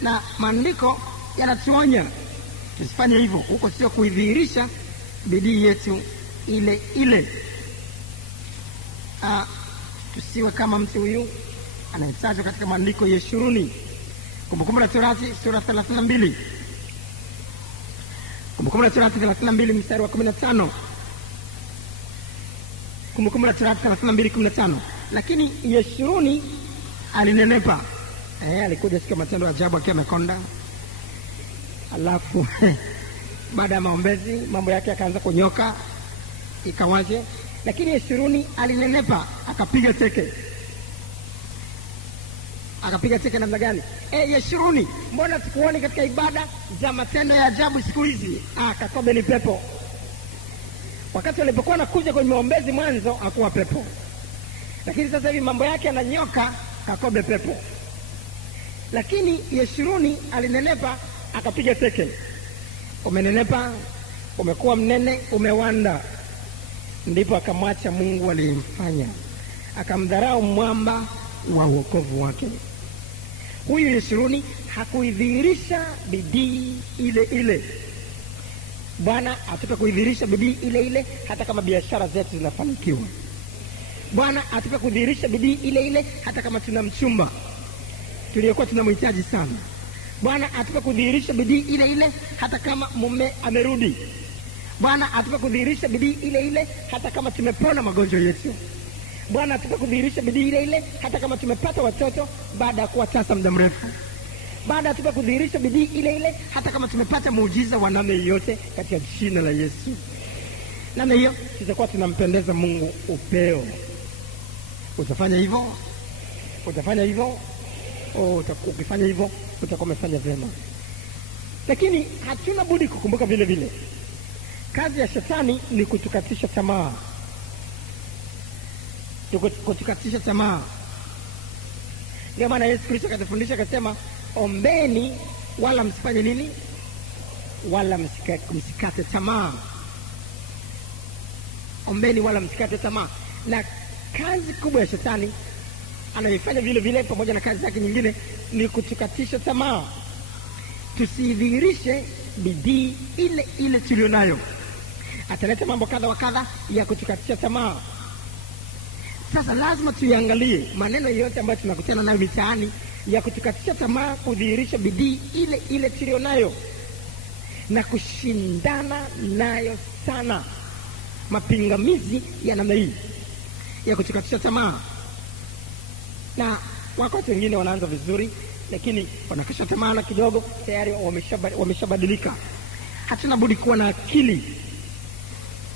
Na maandiko yanatuonya tusifanye hivyo. Huko sio kuidhihirisha bidii yetu ile ile. Tusiwe kama mtu huyu anayetajwa katika maandiko Yeshuruni Kumbukumbu la Torati sura 32. Kumbukumbu la Torati 32 mstari wa 15. Kumbukumbu la Torati 32:15. Lakini Yeshuruni alinenepa. Alikuja siku ya matendo ya ajabu akiwa amekonda. Alafu baada ya maombezi mambo yake yakaanza kunyoka, ikawaje? Lakini Yeshuruni alinenepa, akapiga teke. Akapiga teke namna gani? Yeshuruni, mbona tukuoni katika ibada za matendo ya ajabu siku hizi? Kakobe ni pepo. Wakati walipokuwa nakuja kwenye maombezi mwanzo hakuwa pepo, lakini sasa hivi mambo yake yananyoka, kakobe pepo. Lakini Yeshuruni alinenepa, akapiga teke. Umenenepa, umekuwa mnene, umewanda. Ndipo akamwacha Mungu aliyemfanya, akamdharau mwamba wa wokovu wake. Huyu Yeshuruni hakuidhihirisha bidii ile ile. Bwana atupe kuidhihirisha bidii ile ile hata kama biashara zetu zinafanikiwa. Bwana atupe kudhihirisha bidii ile ile hata kama tuna mchumba tuliokuwa tunamhitaji sana. Bwana atupe kudhihirisha bidii ile ile hata kama mume amerudi. Bwana atupe kudhihirisha bidii ile ile hata kama tumepona magonjwa yetu. Bwana atupe kudhihirisha bidii ile ile hata kama tumepata watoto baada ya kuwa tasa muda mrefu. Bwana atupe kudhihirisha bidii ile ile hata kama tumepata muujiza wa namna yote katika jina la Yesu. Namna hiyo tutakuwa tunampendeza Mungu upeo. Utafanya hivyo? Utafanya hivyo? Ukifanya hivyo utakuwa umefanya vyema. Lakini hatuna budi kukumbuka vile vile, kazi ya shetani ni kutukatisha tamaa. Kutukatisha tamaa. Ndio maana Yesu Kristo akatufundisha akasema, ombeni wala msifanye nini? Wala msikate tamaa. Ombeni wala msikate tamaa. Na kazi kubwa ya shetani anaifanya vile vile pamoja na kazi zake nyingine ni kutukatisha tamaa. Tusidhihirishe bidii ile ile tulionayo. Ataleta mambo kadha wa kadha ya kutukatisha tamaa. Sasa lazima tuiangalie maneno yote ambayo tunakutana nayo mitaani ya kutukatisha tamaa, kudhihirisha bidii ile ile tulionayo na kushindana nayo sana. Mapingamizi ya namna hii ya kutukatisha tamaa. Na wakati wengine wanaanza vizuri, lakini wanakisha tamaa na kidogo tayari wameshabadilika. Hatuna budi kuwa na akili.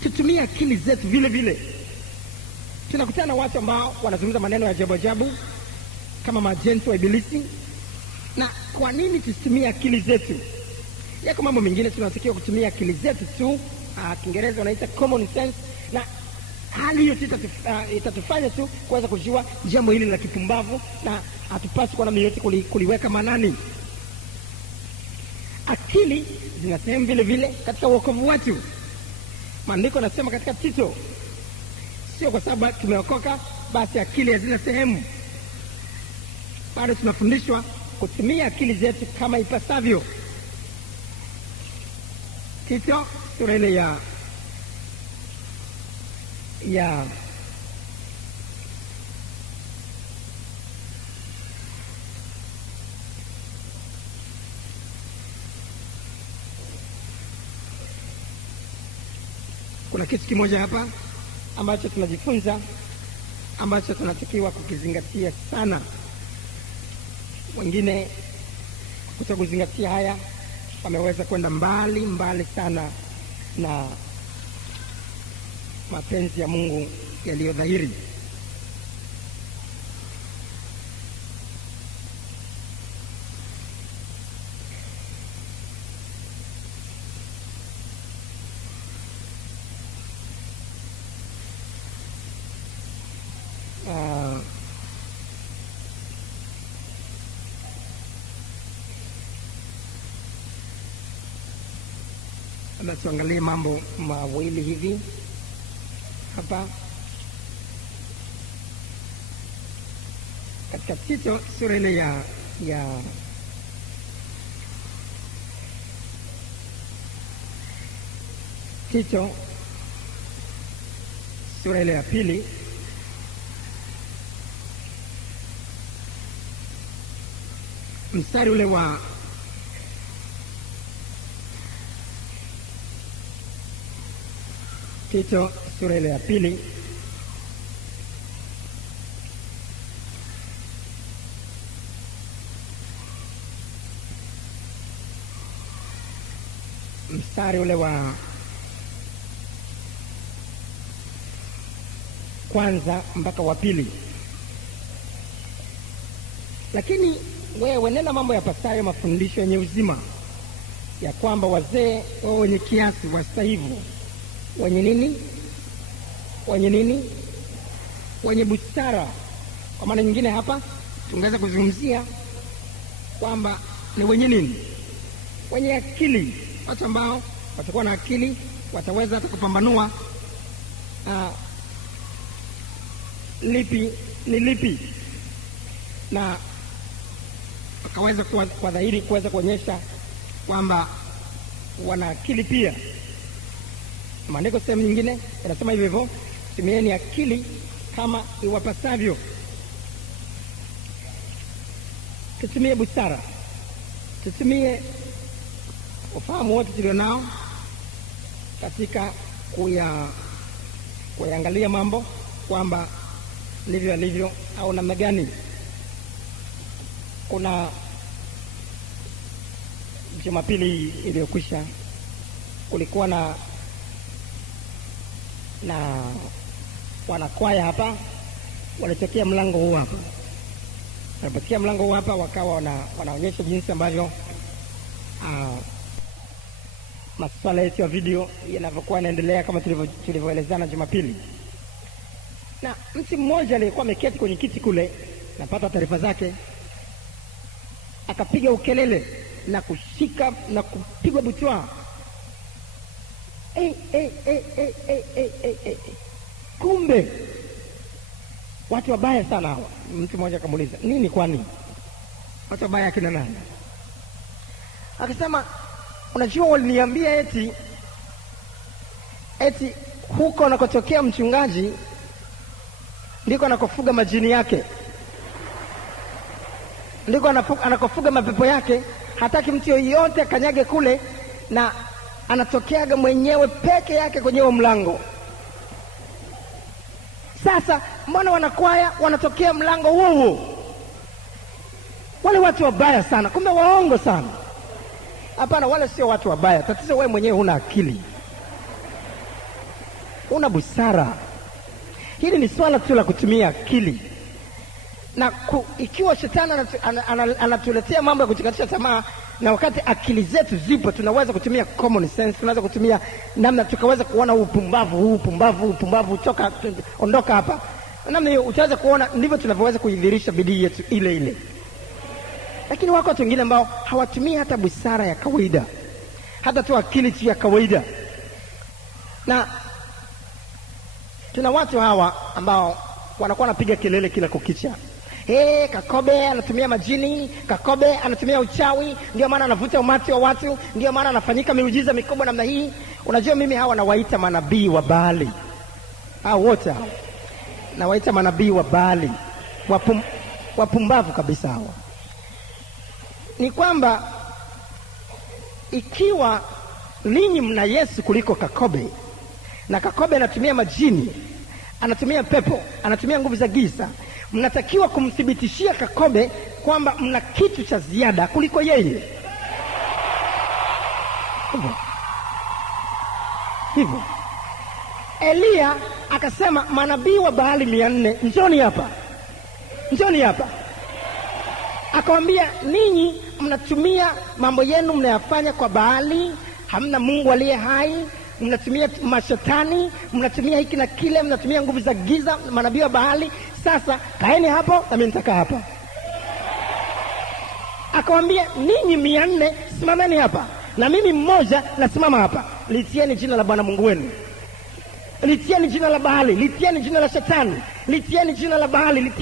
Tutumie akili zetu vile vile. Tunakutana na watu ambao wanazungumza maneno ya ajabu ajabu kama majenti wa ibilisi. Na kwa nini tusitumie akili zetu? Yako mambo mengine tunatakiwa kutumia akili zetu tu. Kiingereza wanaita common sense, na hali hiyo itatufanya tu kuweza kujua jambo hili la kipumbavu, na hatupasi kwa namna yote kuliweka manani. Akili zina sehemu vile vile katika wokovu wetu. Maandiko nasema katika Tito, sio kwa sababu tumeokoka basi akili hazina sehemu. Bado tunafundishwa kutumia akili zetu kama ipasavyo. Tito sura ile ya kuna kitu kimoja hapa ambacho tunajifunza, ambacho tunatakiwa kukizingatia sana. Wengine kutokuzingatia haya wameweza kwenda mbali sana na mapenzi ya Mungu yaliyo dhahiri. Na tuangalie mambo mawili hivi hapa katika Tito sura ile ya Tito sura ile ya pili . mstari ule wa Tito sura ile ya 2 mstari ule wa kwanza mpaka wa 2. Lakini wewe nena mambo yapasayo mafundisho yenye uzima, ya kwamba wazee wao wenye kiasi, wastahivu, wenye nini? Wenye busara. Kwa maana nyingine hapa tungeweza kuzungumzia kwamba ni wenye nini? Wenye akili. Watu ambao watakuwa na akili wataweza hata kupambanua lipi ni lipi, na wakaweza kwa dhahiri kuweza kuonyesha kwamba wana akili pia. Maandiko sehemu nyingine yanasema hivyo, tumieni akili kama iwapasavyo. Tutumie busara, tutumie ufahamu wote tulionao katika kuyaangalia mambo kwamba ndivyo alivyo au namna gani. Kuna Jumapili iliyokwisha kulikuwa na wanakwaya hapa, walitokea mlango huu hapa. Walipotia mlango huu hapa wakawa wanaonyesha jinsi ambavyo masuala yetu ya video yanavyokuwa yanaendelea kama tulivyoelezana Jumapili. Na mtu mmoja aliyekuwa ameketi kwenye kiti kule, napata taarifa zake, akapiga ukelele na kushika na kupigwa butwaa. Kumbe watu wabaya sana hawa. Mtu mmoja akamuuliza, nini kwani? Watu wabaya kina nani? Akasema, unajua waliniambia eti huko anakotokea mchungaji ndiko anakofuga majini yake, ndiko anakofuga mapepo yake. Hataki mtu yoyote kanyage kule, na anatokeaga mwenyewe peke yake kwenye huo mlango. Sasa mbona wanakwaya wanatokea mlango huo? Wale watu wabaya sana, kumbe waongo sana. Hapana, wale sio watu wabaya. Tatizo wewe mwenyewe huna akili, huna busara. Hili ni swala tu la kutumia akili. Na ikiwa shetani anatuletea mambo ya kutukatisha tamaa, na wakati akili zetu zipo, tunaweza kutumia common sense, tunaweza kutumia namna tukaweza kuona upumbavu toka ondoka hapa. Namna hiyo utaweza kuona, ndivyo tunavyoweza kuidhirisha bidii yetu ile ile. Lakini wako watu wengine ambao hawatumii hata busara ya kawaida, hata tu akili tu ya kawaida. Na tuna watu hawa ambao wanakuwa wanapiga kelele kila kukicha. Kakobe anatumia majini, Kakobe anatumia uchawi, ndio maana anavuta umati wa watu, ndio maana anafanyika miujiza mikubwa namna hii. Unajua mimi hawa nawaita manabii wa Baali. Wote hao nawaita manabii wa Baali. Wapumbavu kabisa hawa. Ni kwamba ikiwa ninyi mna Yesu kuliko Kakobe, na Kakobe anatumia majini, anatumia pepo, anatumia nguvu za giza, mnatakiwa kumthibitishia Kakobe kwamba mna kitu cha ziada kuliko yeye. Hivyo Elia akasema, manabii wa Baali 400, njoni hapa. Akamwambia, ninyi mnatumia mambo yenu mnayafanya kwa Baali, hamna Mungu aliye hai, mnatumia mashetani, mnatumia hiki na kile, mnatumia nguvu za giza, manabii wa Baali. Sasa kaeni hapo na mimi nitakaa hapa. Akamwambia, ninyi 400 simameni hapa, na mimi mmoja nasimama hapa. Litieni jina la Bwana Mungu wenu, litieni jina la Baali, litieni jina la shetani, litieni jina la Baali,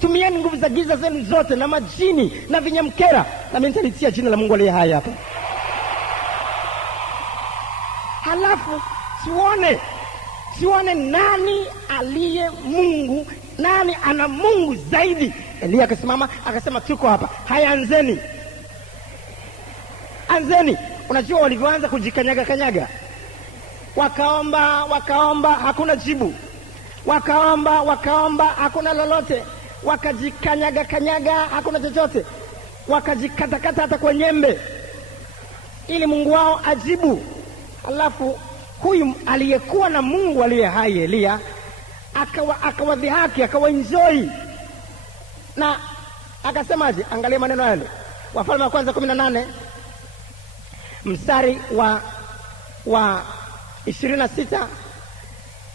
tumieni nguvu za giza zenu zote na majini na vinyamkera, na mimi nitalitia jina la Mungu aliye hai hapa. Halafu tuone nani aliye Mungu, nani ana Mungu zaidi Elia akasimama akasema, tuko hapa, haya anzeni. Unajua walivyoanza kujikanyaga kanyaga, wakaomba hakuna jibu, wakaomba hakuna lolote, wakajikanyaga kanyaga hakuna chochote, wakajikatakata hata kwa nyembe ili Mungu wao ajibu. Alafu huyu aliyekuwa na Mungu aliye hai Elia akawadhihaki, akawaenjoy, na akasemaje? Angalia maneno yale, Wafalme wa kwanza 18 mstari wa 26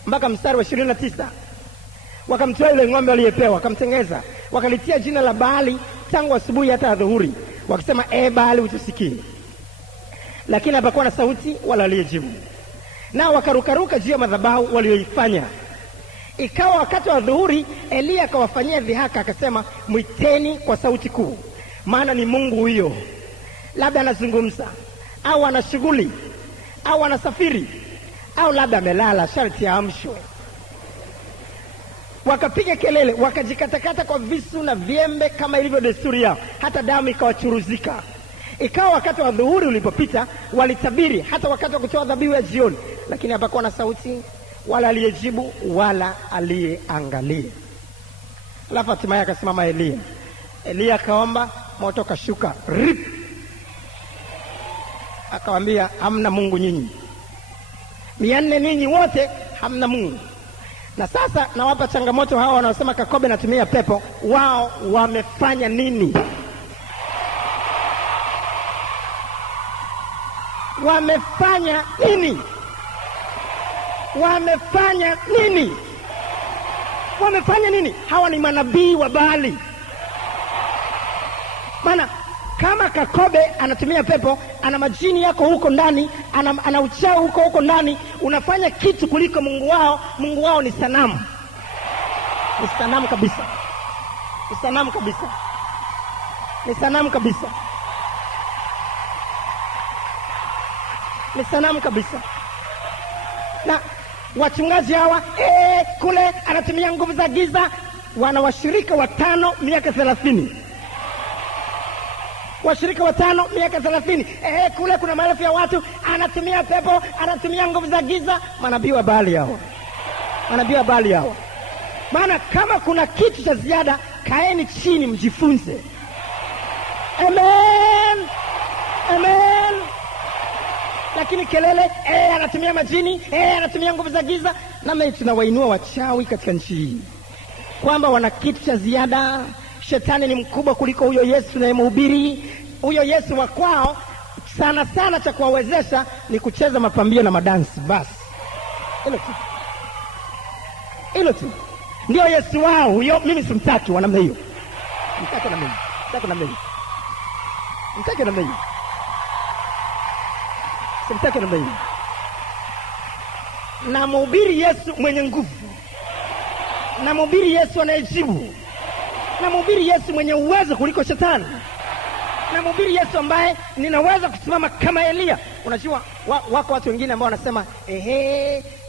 mpaka mstari wa 29. Wakamtoa yule ng'ombe aliyepewa, wakamtengeza, wakalitia jina la Baali tangu asubuhi hata adhuhuri, wakisema, Baali utusikie. Lakini hapakuwa na sauti wala aliyejibu. Nao wakarukaruka juu ya madhabahu walioifanya. Ikawa wakati wa adhuhuri, Elia akawafanyia dhihaka, akasema, mwiteni kwa sauti kuu, maana ni Mungu huyo, labda anazungumza, au ana shughuli, au anasafiri, au labda amelala, sharti aamshwe. Wakapiga kelele, wakajikatakata kwa visu na vyembe kama ilivyo desturi yao, hata damu ikawachuruzika. Ikawa wakati wa dhuhuri ulipopita, walitabiri hata wakati wa kutoa dhabihu ya jioni, lakini hapakuwa na sauti wala aliyejibu wala aliyeangalia. Alafu hatimaye akasimama Elia akaomba, moto kashuka, rip, akawaambia, hamna Mungu nyinyi 400 ninyi wote hamna Mungu. Na sasa nawapa changamoto hawa wanaosema Kakobe natumia pepo, wao wamefanya nini? Wamefanya nini? Hawa ni manabii wa Baali. Maana kama Kakobe anatumia pepo, ana majini yako huko ndani, ana uchawi huko ndani, unafanya kitu kuliko Mungu wao. Mungu wao ni sanamu. Ni sanamu kabisa. Na wachungaji hawa kule anatumia nguvu za giza, wana washirika 5 miaka 30. Washirika 5 miaka 30. Kule kuna maelfu ya watu, anatumia pepo, anatumia nguvu za giza. Manabii wa Baali hao. Maana kama kuna kitu cha ziada, kaeni chini mjifunze. Amen. Lakini kelele, anatumia majini, anatumia nguvu za giza. Na mimi tunawainua wachawi katika nchi hii kwamba wana kitu cha ziada. Shetani ni mkubwa kuliko huyo Yesu tunayemhubiri. Huyo Yesu wa kwao sana cha kuwawezesha ni kucheza mapambio na madansi basi. Hilo tu ndio Yesu wao huyo. Mimi simtaki wa namna hiyo. Mtaki na mimi. Na mhubiri Yesu mwenye nguvu, na mhubiri Yesu anayejibu, na mhubiri Yesu mwenye uwezo kuliko shetani, na mhubiri Yesu ambaye ninaweza kusimama kama Elia. Unajua wako watu wengine ambao wanasema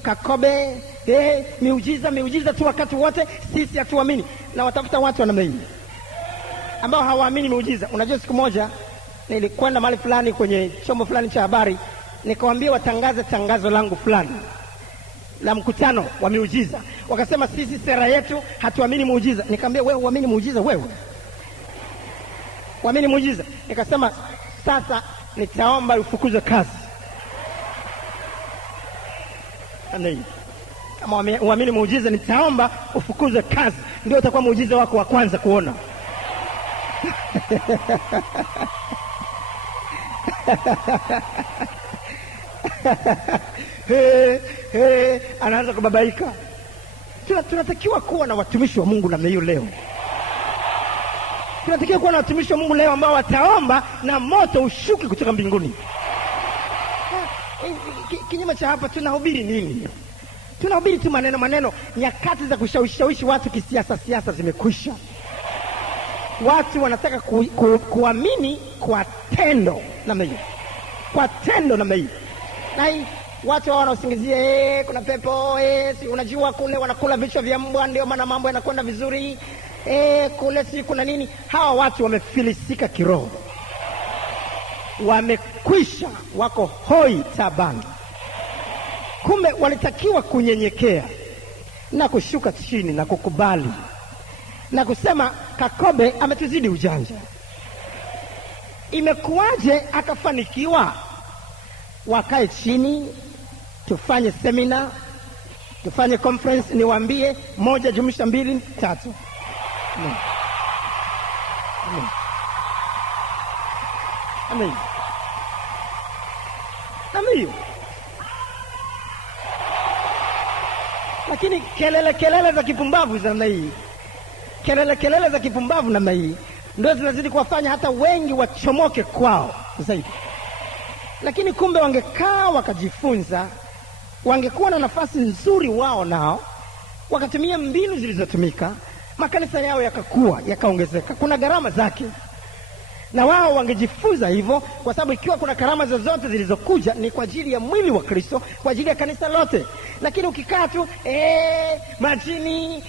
Kakobe miujiza tu wakati wote, sisi hatuamini. Na watafuta watu namna hii ambao hawaamini miujiza. Unajua siku moja nilikwenda mahali fulani kwenye chombo fulani cha habari, nikawaambia watangaze tangazo langu fulani la mkutano wa miujiza. Wakasema sisi sera yetu hatuamini muujiza. Nikamwambia wewe uamini muujiza wewe? Uamini muujiza? Nikasema sasa nitaomba ufukuzwe kazi. Ndio. Kama uamini muujiza nitaomba ufukuzwe kazi, ndio utakuwa muujiza wako wa kwanza kuona. Anaanza kubabaika. Tunatakiwa kuwa na watumishi wa Mungu namna hiyo leo. Tunatakiwa kuwa na watumishi wa Mungu leo ambao wataomba na moto ushuke kutoka mbinguni. Kinyume cha hapa tunahubiri nini? Tunahubiri tu maneno. Nyakati za kushawishi watu kisiasa zimekwisha. Watu wanataka kuamini kwa tendo namna hiyo. Na hii watu wanaosingizia kuna pepo, si unajua kule wanakula vichwa vya mbwa ndio maana mambo yanakwenda vizuri. kule si kuna nini. Hawa watu wamefilisika kiroho, wamekwisha, wako hoi tabani. Kumbe walitakiwa kunyenyekea na kushuka chini na kukubali na kusema Kakobe ametuzidi ujanja. Imekuwaje akafanikiwa? Wakae chini, tufanye seminar, tufanye conference, niwaambie 1 + 2 = 3. Amen. Amen. Amen. Amen. Lakini kelele za kipumbavu za namna hii, kelele za kipumbavu namna hii ndio zinazidi kuwafanya hata wengi wachomoke kwao zaidi. Lakini kumbe wangekaa wakajifunza, wangekuwa na nafasi nzuri wao nao, wakatumia mbinu zilizotumika, makanisa yao yakakua, yakaongezeka. Kuna gharama zake, na wao wangejifunza hivyo, kwa sababu ikiwa kuna karama zozote zilizokuja ni kwa ajili ya mwili wa Kristo, kwa ajili ya kanisa lote. Lakini ukikaa tu majini,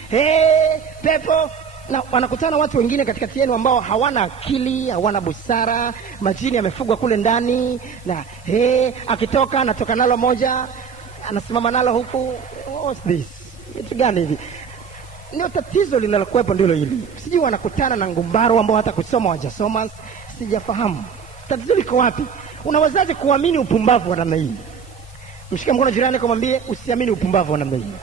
pepo, na wanakutana watu wengine katikati yenu ambao hawana akili, hawana busara, majini yamefugwa kule ndani, na akitoka anatoka nalo moja, anasimama nalo huku. What's this? Kitu gani hivi? Ndio tatizo linalokuwepo, ndilo hili. Sijui wanakutana na ngumbaro ambao hata kusoma wajasoma, sijafahamu. Tatizo liko wapi? Unawezaje kuamini upumbavu wa namna hii? Mshike mkono jirani kumwambie usiamini upumbavu wa namna hii.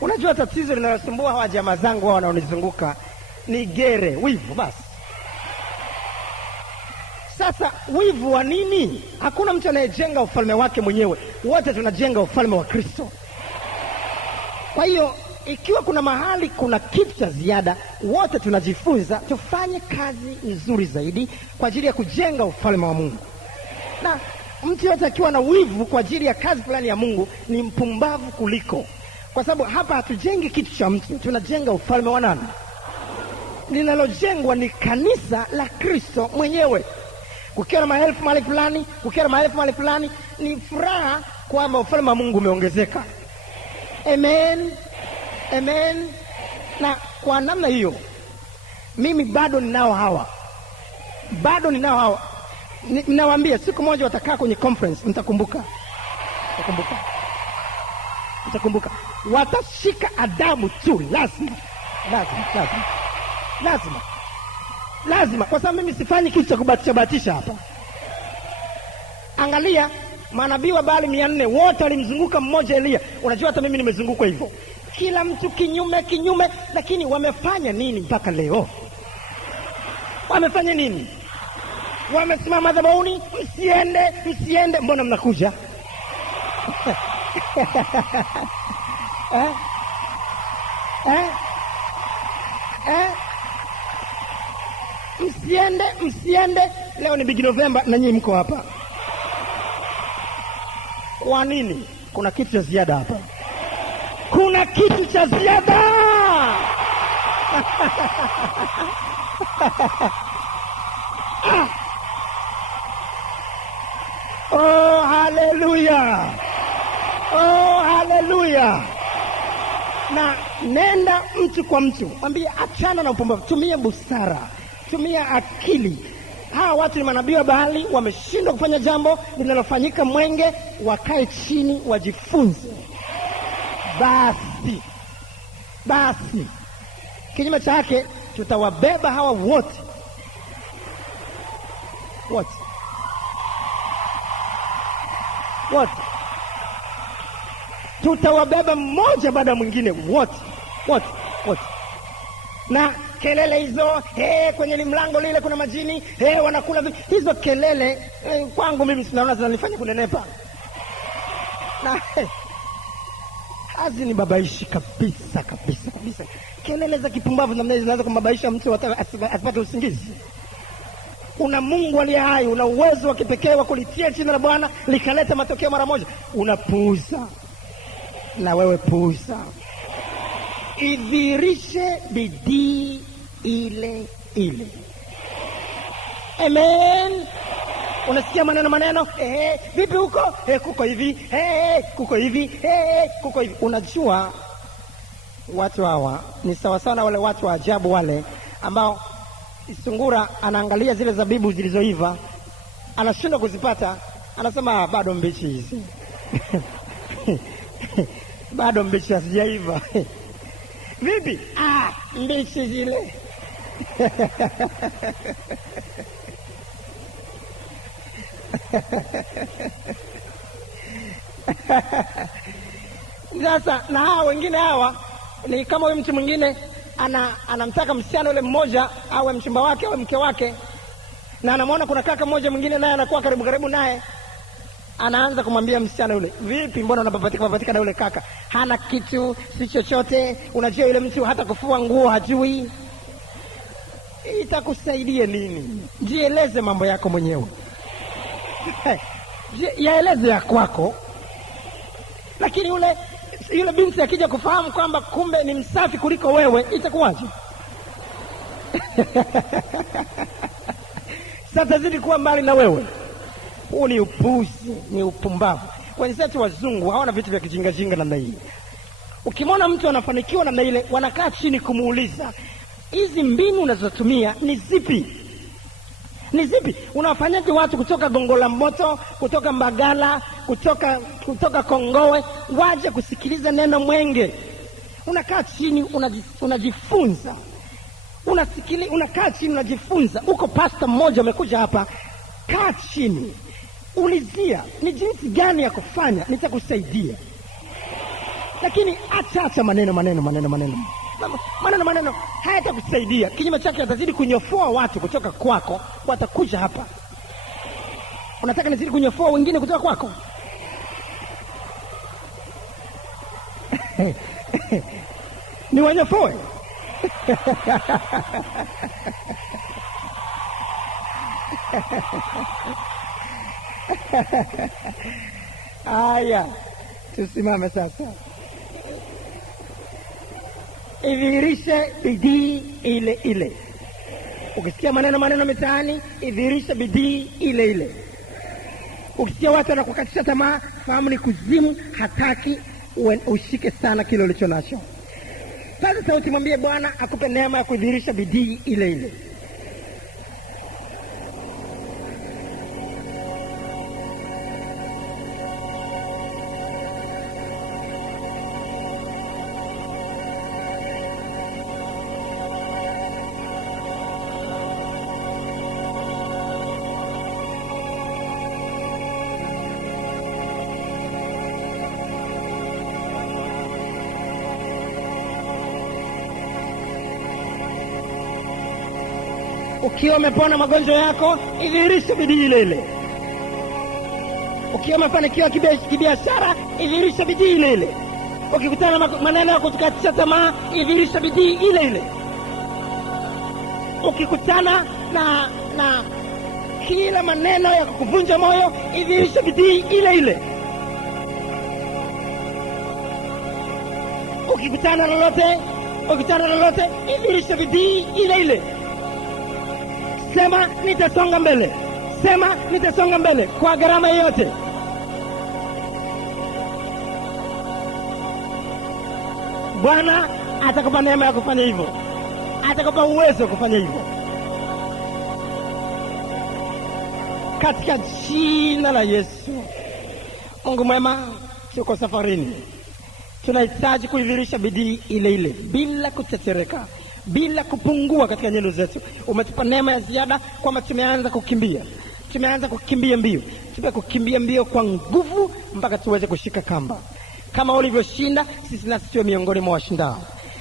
Unajua tatizo linalosumbua hawa jamaa zangu wao wanaonizunguka ni gere, wivu basi. Sasa wivu wa nini? Hakuna mtu anayejenga ufalme wake mwenyewe, wote tunajenga ufalme wa Kristo. Kwa hiyo ikiwa kuna mahali kuna kitu cha ziada, wote tunajifunza tufanye kazi nzuri zaidi kwa ajili ya kujenga ufalme wa Mungu. Na mtu yote akiwa na wivu kwa ajili ya kazi fulani ya Mungu ni mpumbavu kuliko, kwa sababu hapa hatujengi kitu cha mtu, tunajenga ufalme wa nani? Linalojengwa ni kanisa la Kristo mwenyewe. Kukiwa na maelfu mahali fulani, kukiwa na maelfu mahali fulani, ni furaha kwamba ufalme wa Mungu umeongezeka. Amen. Amen. Na kwa namna hiyo mimi bado ninao hawa. Ninawaambia siku moja watakaa kwenye conference, mtakumbuka. Watashika adabu tu, lazima, kwa sababu mimi sifanyi kitu cha kubatisha hapa. Angalia, manabii wa Baali 400 wote walimzunguka mmoja Elia. Unajua hata mimi nimezungukwa hivyo, kila mtu kinyume. Lakini wamefanya nini mpaka leo? Wamefanya nini? Wamesimama madhabahuni, msiende, mbona mnakuja? Msiende. Leo ni Big November na nyinyi mko hapa. Kwa nini? Kuna kitu cha ziada hapa. Kuna kitu cha ziada. Oh, haleluya. Na nenda mtu kwa mtu, mwambie achana na upumbavu, tumia busara, tumia akili. Hawa watu ni manabii wa Baali, wameshindwa kufanya jambo linalofanyika Mwenge, wakae chini wajifunze. Basi kinyume chake tutawabeba hawa wote tutawabeba mmoja baada ya mwingine, wote. Na kelele hizo, kwenye mlango lile kuna majini, wanakula hizo kelele, kwangu mimi sinaona zinanifanya kunenepa. Na hazi ni babaishi kabisa. Kelele za kipumbavu namna hizo zinaweza kumbabaisha mtu asipate usingizi. Una Mungu aliye hai, una uwezo wa kipekee wa kulitia jina la Bwana likaleta matokeo mara moja. Unapuuza. Na wewe puuza. idhihirishe bidii ile ile. Amen. Unasikia maneno vipi huko? Kuko hivi, kuko hivi, kuko hivi. Unajua watu hawa ni sawa sana wale watu wa ajabu wale ambao sungura anaangalia zile zabibu zilizoiva, anashindwa kuzipata, anasema bado mbichi hizi. Bado mbichi, hazijaiva. Vipi? Mbichi zile. Sasa na hawa wengine hawa ni kama huyu mtu mwingine anamtaka msichana yule mmoja awe mchumba wake awe mke wake, na anamwona kuna kaka mmoja mwingine naye anakuwa karibu naye, anaanza kumwambia msichana yule, vipi, mbona unapapatika na yule kaka? Hana kitu, si chochote. Unajua yule mtu hata kufua nguo hajui. Itakusaidia nini? Jieleze mambo yako mwenyewe. Yaeleze ya kwako. Lakini yule binti akija kufahamu kwamba kumbe ni msafi kuliko wewe, itakuwaje? Sasa zidi kuwa mbali na wewe. Huu ni upuzi, ni upumbavu. Wenzetu wazungu hawana vitu vya kijinga namna hii. Ukimwona mtu anafanikiwa namna ile, wanakaa chini kumuuliza, hizi mbinu unazotumia ni zipi? Ni zipi? Unafanyaje watu kutoka Gongo la Mboto, kutoka Mbagala, kutoka Kongowe waje kusikiliza neno Mwenge? Unakaa chini unajifunza. Unakaa chini unajifunza. Uko pasta mmoja amekuja hapa, kaa chini, ulizia ni jinsi gani ya kufanya, nitakusaidia. Lakini acha maneno hayatakusaidia. Kinyume chake atazidi kunyofoa watu kutoka kwako, watakuja hapa. Unataka nizidi kunyofoa wengine kutoka kwako? Ni wanyofoe. Aya, tusimame sasa. Idhihirishe bidii ile ile. Ukisikia maneno mitaani, idhihirishe bidii ile ile. Ukisikia watu wanakukatisha tamaa, fahamu ni kuzimu hataki ushike sana kile ulicho nacho. Sasa sauti, mwambie Bwana akupe neema ya kudhihirisha bidii ile ile. Ukiwa umepona magonjwa yako, idhihirishe bidii ile ile. Ukiwa umefanikiwa kibiashara, idhihirishe bidii ile ile. Ukikutana na maneno ya kutukatisha tamaa, idhihirishe bidii ile ile. Ukikutana na kila maneno ya kukuvunja moyo, idhihirishe bidii ile ile. Ukikutana lolote, idhihirishe bidii ile ile. Sema nitasonga mbele. Sema nitasonga mbele kwa gharama yoyote. Bwana atakupa neema ya kufanya hivyo. Atakupa uwezo wa kufanya hivyo. Katika jina la Yesu. Mungu mwema, tuko safarini. Tunahitaji kuidhihirisha bidii ile ile bila kutetereka, bila kupungua katika nyendo zetu. Umetupa neema ya ziada kwamba tumeanza kukimbia mbio. Tupe kukimbia mbio kwa nguvu mpaka tuweze kushika kamba. Kama ulivyoshinda, sisi nasi tuwe miongoni mwa washindao.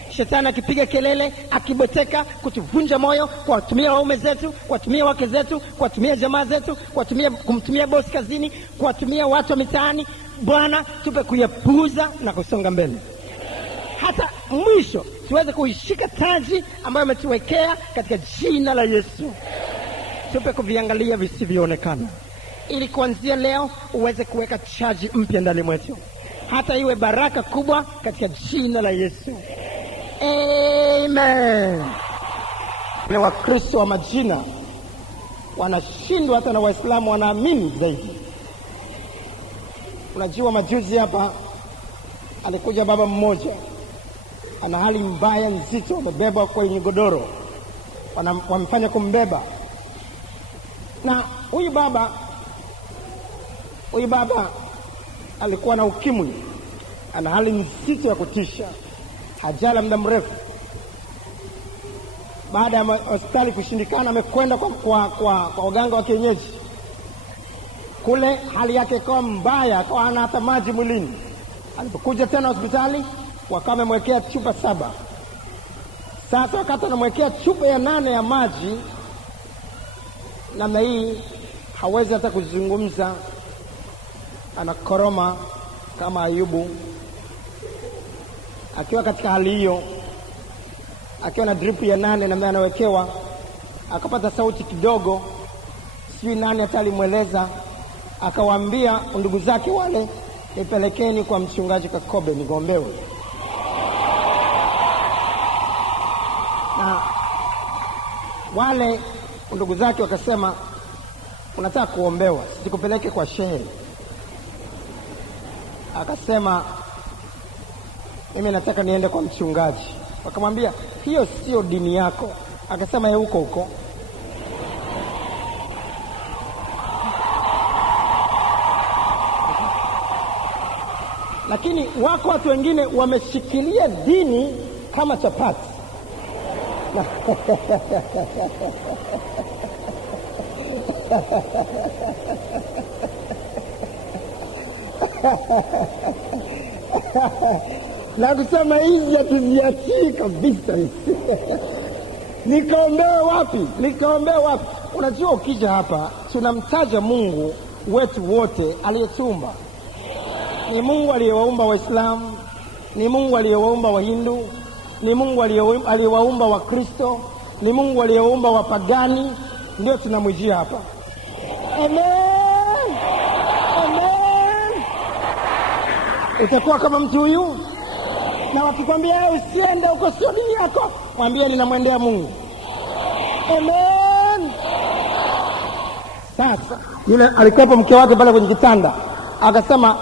Shetani akipiga kelele, akiboteka kutuvunja moyo, kuwatumia waume zetu, kuwatumia wake zetu, kuwatumia jamaa zetu, kumtumia bosi kazini, kuwatumia watu wa mitaani, Bwana tupe kuyapuuza na kusonga mbele. Hata mwisho tuweze kuishika taji ambayo umetuwekea katika jina la Yesu. Tupe kuviangalia visivyoonekana, ili kuanzia leo uweze kuweka chaji mpya ndani mwetu. Hata iwe baraka kubwa katika jina la Yesu. Amen. Ni Wakristo wa majina wanashindwa hata na Waislamu wanaamini zaidi. Unajua, majuzi hapa alikuja baba mmoja ana hali mbaya nzito, amebeba kwenye godoro, wamefanya kumbeba. Na huyu baba alikuwa na ukimwi, ana hali nzito ya kutisha, hajala muda mrefu. Baada ya hospitali kushindikana, amekwenda kwa waganga wa kienyeji. Kule hali yake ikawa mbaya, akawa hana hata maji mwilini. Alipokuja tena hospitali, wakawa wamemwekea chupa 7. Sasa wakati anamwekea chupa ya 8 ya maji, namna hii hawezi hata kuzungumza, anakoroma kama Ayubu. Akiwa katika hali hiyo, akiwa na drip ya 8 na anawekewa, akapata sauti kidogo, sijui nani hata alimweleza, akawaambia ndugu zake wale, nipelekeni kwa mchungaji Kakobe nigombewe. Na wale ndugu zake wakasema, unataka kuombewa, sikupeleke kwa shehe. Akasema, mimi nataka niende kwa mchungaji. Wakamwambia, hiyo sio dini yako. Akasema, huko. Lakini wako watu wengine wameshikilia dini kama chapati. Na kusema hizi hatuziachii kabisa. Nikaombewe wapi? Unajua, ukija hapa tunamtaja Mungu wetu wote aliyetumba. Ni Mungu aliyewaumba Waislamu, ni Mungu aliyewaumba Wahindu, ni Mungu aliyewaumba Wakristo, ni Mungu aliyewaumba wapagani. Ndio tunamwijia hapa. Amen. Utakuwa kama mtu huyu, na wakikwambia usiende huko, sio dini yako, mwambie ninamwendea Mungu. Amen. Sasa yule alikuwa mke wake pale kwenye kitanda, akasema,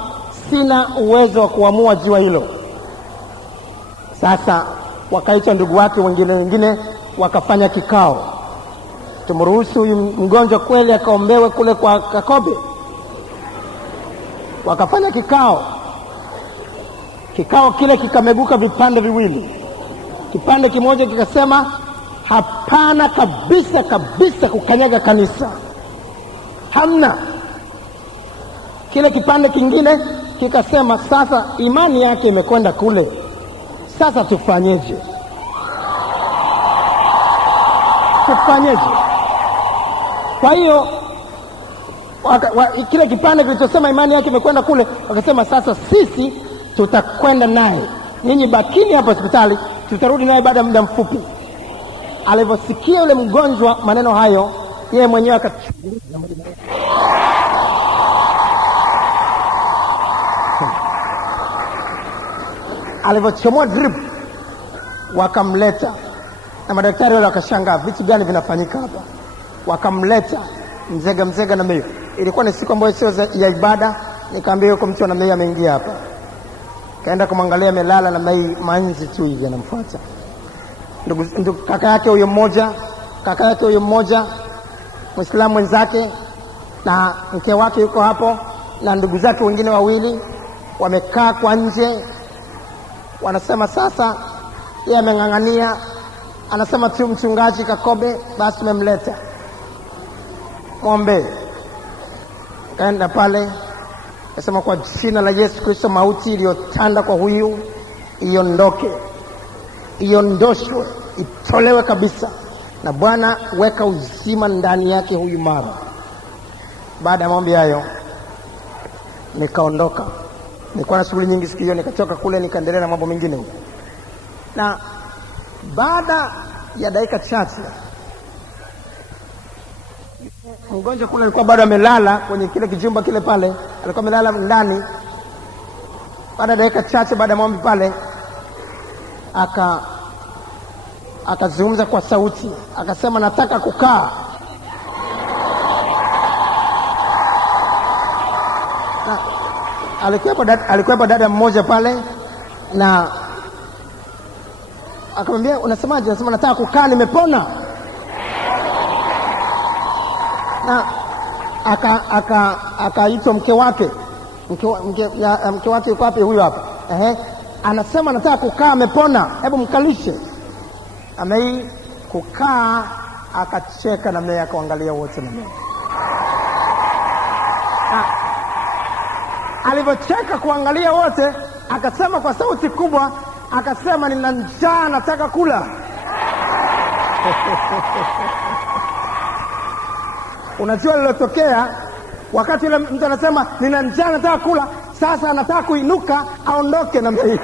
sina uwezo wa kuamua jua hilo. Sasa wakaita ndugu wake wengine, wakafanya kikao, tumruhusu huyu mgonjwa kweli akaombewe kule kwa Kakobe. Wakafanya kikao kile kikameguka vipande viwili. Kipande kimoja kikasema, hapana kabisa kukanyaga kanisa, hamna. Kile kipande kingine kikasema, sasa imani yake imekwenda kule, sasa tufanyeje? Kwa hiyo kile kipande kilichosema imani yake imekwenda kule, wakasema, sasa sisi tutakwenda naye, ninyi bakini hapa hospitali, tutarudi naye baada ya muda mfupi. Alivyosikia yule mgonjwa maneno hayo, yeye mwenyewe akachungulia alivyochomoa drip, wakamleta. Na madaktari wale wakashangaa, vitu gani vinafanyika hapa? Wakamleta mzega na meyo. Ilikuwa ni siku ambayo sio ya ibada. Nikaambia, yuko mtu na meyo ameingia hapa. Kaenda kumwangalia, amelala na meyo manzi tu hivi anamfuata. Ndugu kaka yake huyo mmoja Muislamu mwenzake, na mke wake yuko hapo, na ndugu zake wengine 2 wamekaa kwa nje. Wanasema sasa, yeye ameng'ang'ania, anasema tu mchungaji Kakobe, basi tumemleta, mwombe. Kaenda pale, nasema, kwa jina la Yesu Kristo, mauti iliyotanda kwa huyu iondoshwe, itolewe kabisa, na Bwana weka uzima ndani yake huyu mara. Baada ya maombi hayo, nikaondoka. Nilikuwa na shughuli nyingi siku hiyo, nikatoka kule nikaendelea na mambo mengine huko. Na baada ya dakika chache, mgonjwa kule alikuwa bado amelala kwenye kile kijumba kile pale, alikuwa amelala ndani. Baada ya dakika chache, baada ya maombi pale, akazungumza kwa sauti, akasema nataka kukaa. Alikuwepo dada mmoja pale na akamwambia unasemaje? Anasema nataka kukaa, nimepona. Na akaitwa mke wake. Mke wake yuko wapi? Huyo hapa. Anasema nataka kukaa, amepona, hebu mkalishe. Amei kukaa, akacheka na mimi, akaangalia wote na mimi. Alivyocheka kuangalia wote, akasema kwa sauti kubwa, akasema nina njaa, nataka kula. Unajua lilotokea wakati yule mtu anasema nina njaa, nataka kula, sasa anataka kuinuka aondoke na mimi.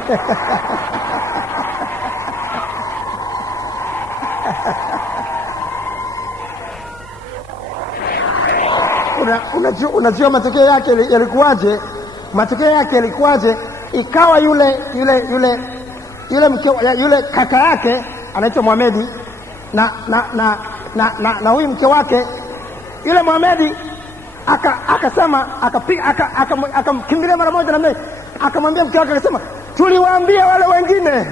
Unajua matokeo yake yalikuwaje? Matokeo yake yalikuwaje? Ikawa yule kaka yake anaitwa Mohamedi na huyu mke wake yule Mohamedi akasema akamkimbilia mara moja na mimi, akamwambia mke wake, akasema tuliwaambia wale wengine.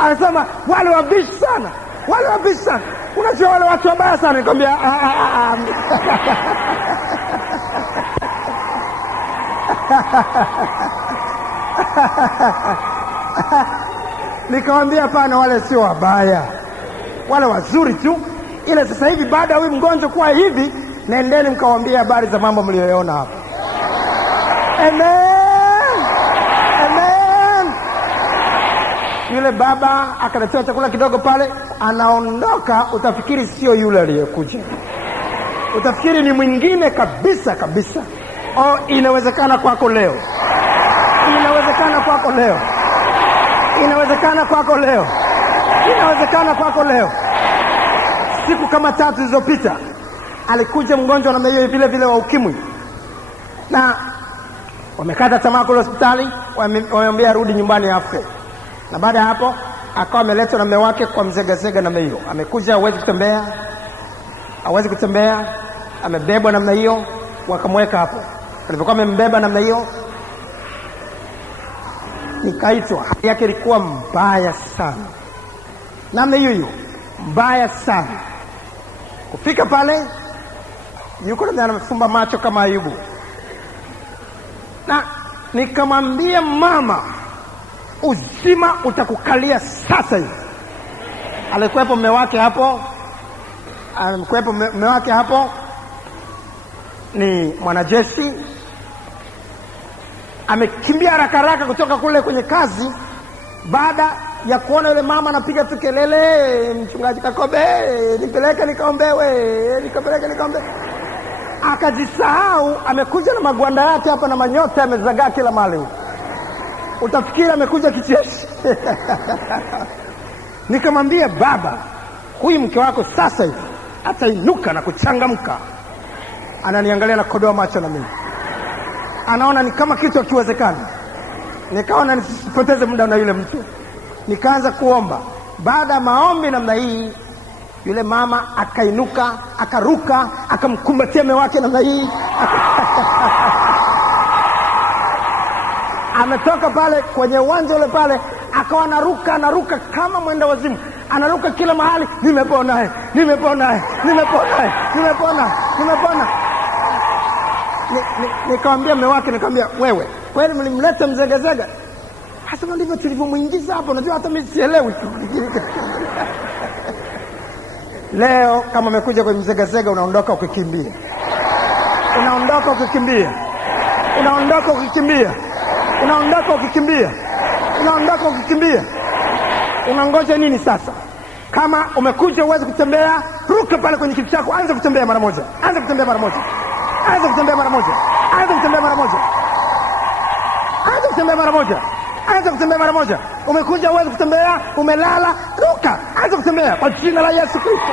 Anasema wale wabishi sana, wale wabishi sana. Unajua wale watu wabaya sana. Nikamwambia nikamwambia hapana, wale sio wabaya, wale wazuri tu. Ile sasa hivi baada ya huyu mgonjwa kuwa hivi, nendeni mkawaambie habari za mambo mlioona hapa. Amen. Amen. Yule baba akaletea chakula kidogo pale, anaondoka, utafikiri sio yule aliyekuja, utafikiri ni mwingine kabisa kabisa. Inawezekana kwako leo, inawezekana kwako leo, inawezekana kwako leo, inawezekana kwako leo. Siku kama 3 zilizopita alikuja mgonjwa na hiyo vile vile wa ukimwi, na wamekata tamaa kule hospitali, wamemwambia arudi nyumbani afe. Na baada ya hapo akawa ameletwa na mume wake kwa mzegazega namna hiyo. Amekuja hawezi kutembea, amebebwa namna hiyo, wakamweka hapo. Alipokuwa amembeba namna hiyo, nikaitwa. Hali yake ilikuwa mbaya sana, namna hiyo mbaya sana. Kufika pale, yuko na anafumba macho kama Ayubu, na nikamwambia mama, uzima utakukalia sasa hivi. Alikuwepo mume wake hapo, ni mwanajeshi, amekimbia haraka kutoka kule kwenye kazi, baada ya kuona yule mama anapiga tu kelele, mchungaji Kakobe, nipeleke nikaombewe, nikapeleke nikaombe. Akajisahau, amekuja na magwanda yake hapa na manyota yamezagaa kila mahali. Utafikiri amekuja kicheshi. Nikamwambia baba, huyu mke wako sasa hivi atainuka na kuchangamka. Ananiangalia na kodoa macho na mimi, anaona ni kama kitu hakiwezekani. Nikaona nisipoteze muda na yule mtu, nikaanza kuomba. Baada ya maombi namna hii, yule mama akainuka, akaruka, akamkumbatia mume wake namna hii. Ametoka pale kwenye uwanja ule pale, akawa anaruka kama mwenda wazimu, anaruka kila mahali, nimepona. Nikamwambia mume wake, nikamwambia wewe, kweli mlimleta mzegazega? Hasa ndivyo tulivyomuingiza hapo, unajua hata mimi sielewi. Leo kama umekuja kwenye mzegazega, unaondoka ukikimbia, unangoja nini sasa? Kama umekuja uweze kutembea, ruka pale kwenye kiti chako, anza kutembea mara moja. Umekuja uweze kutembea, umelala, ruka, anza kutembea kwa jina la Yesu Kristo.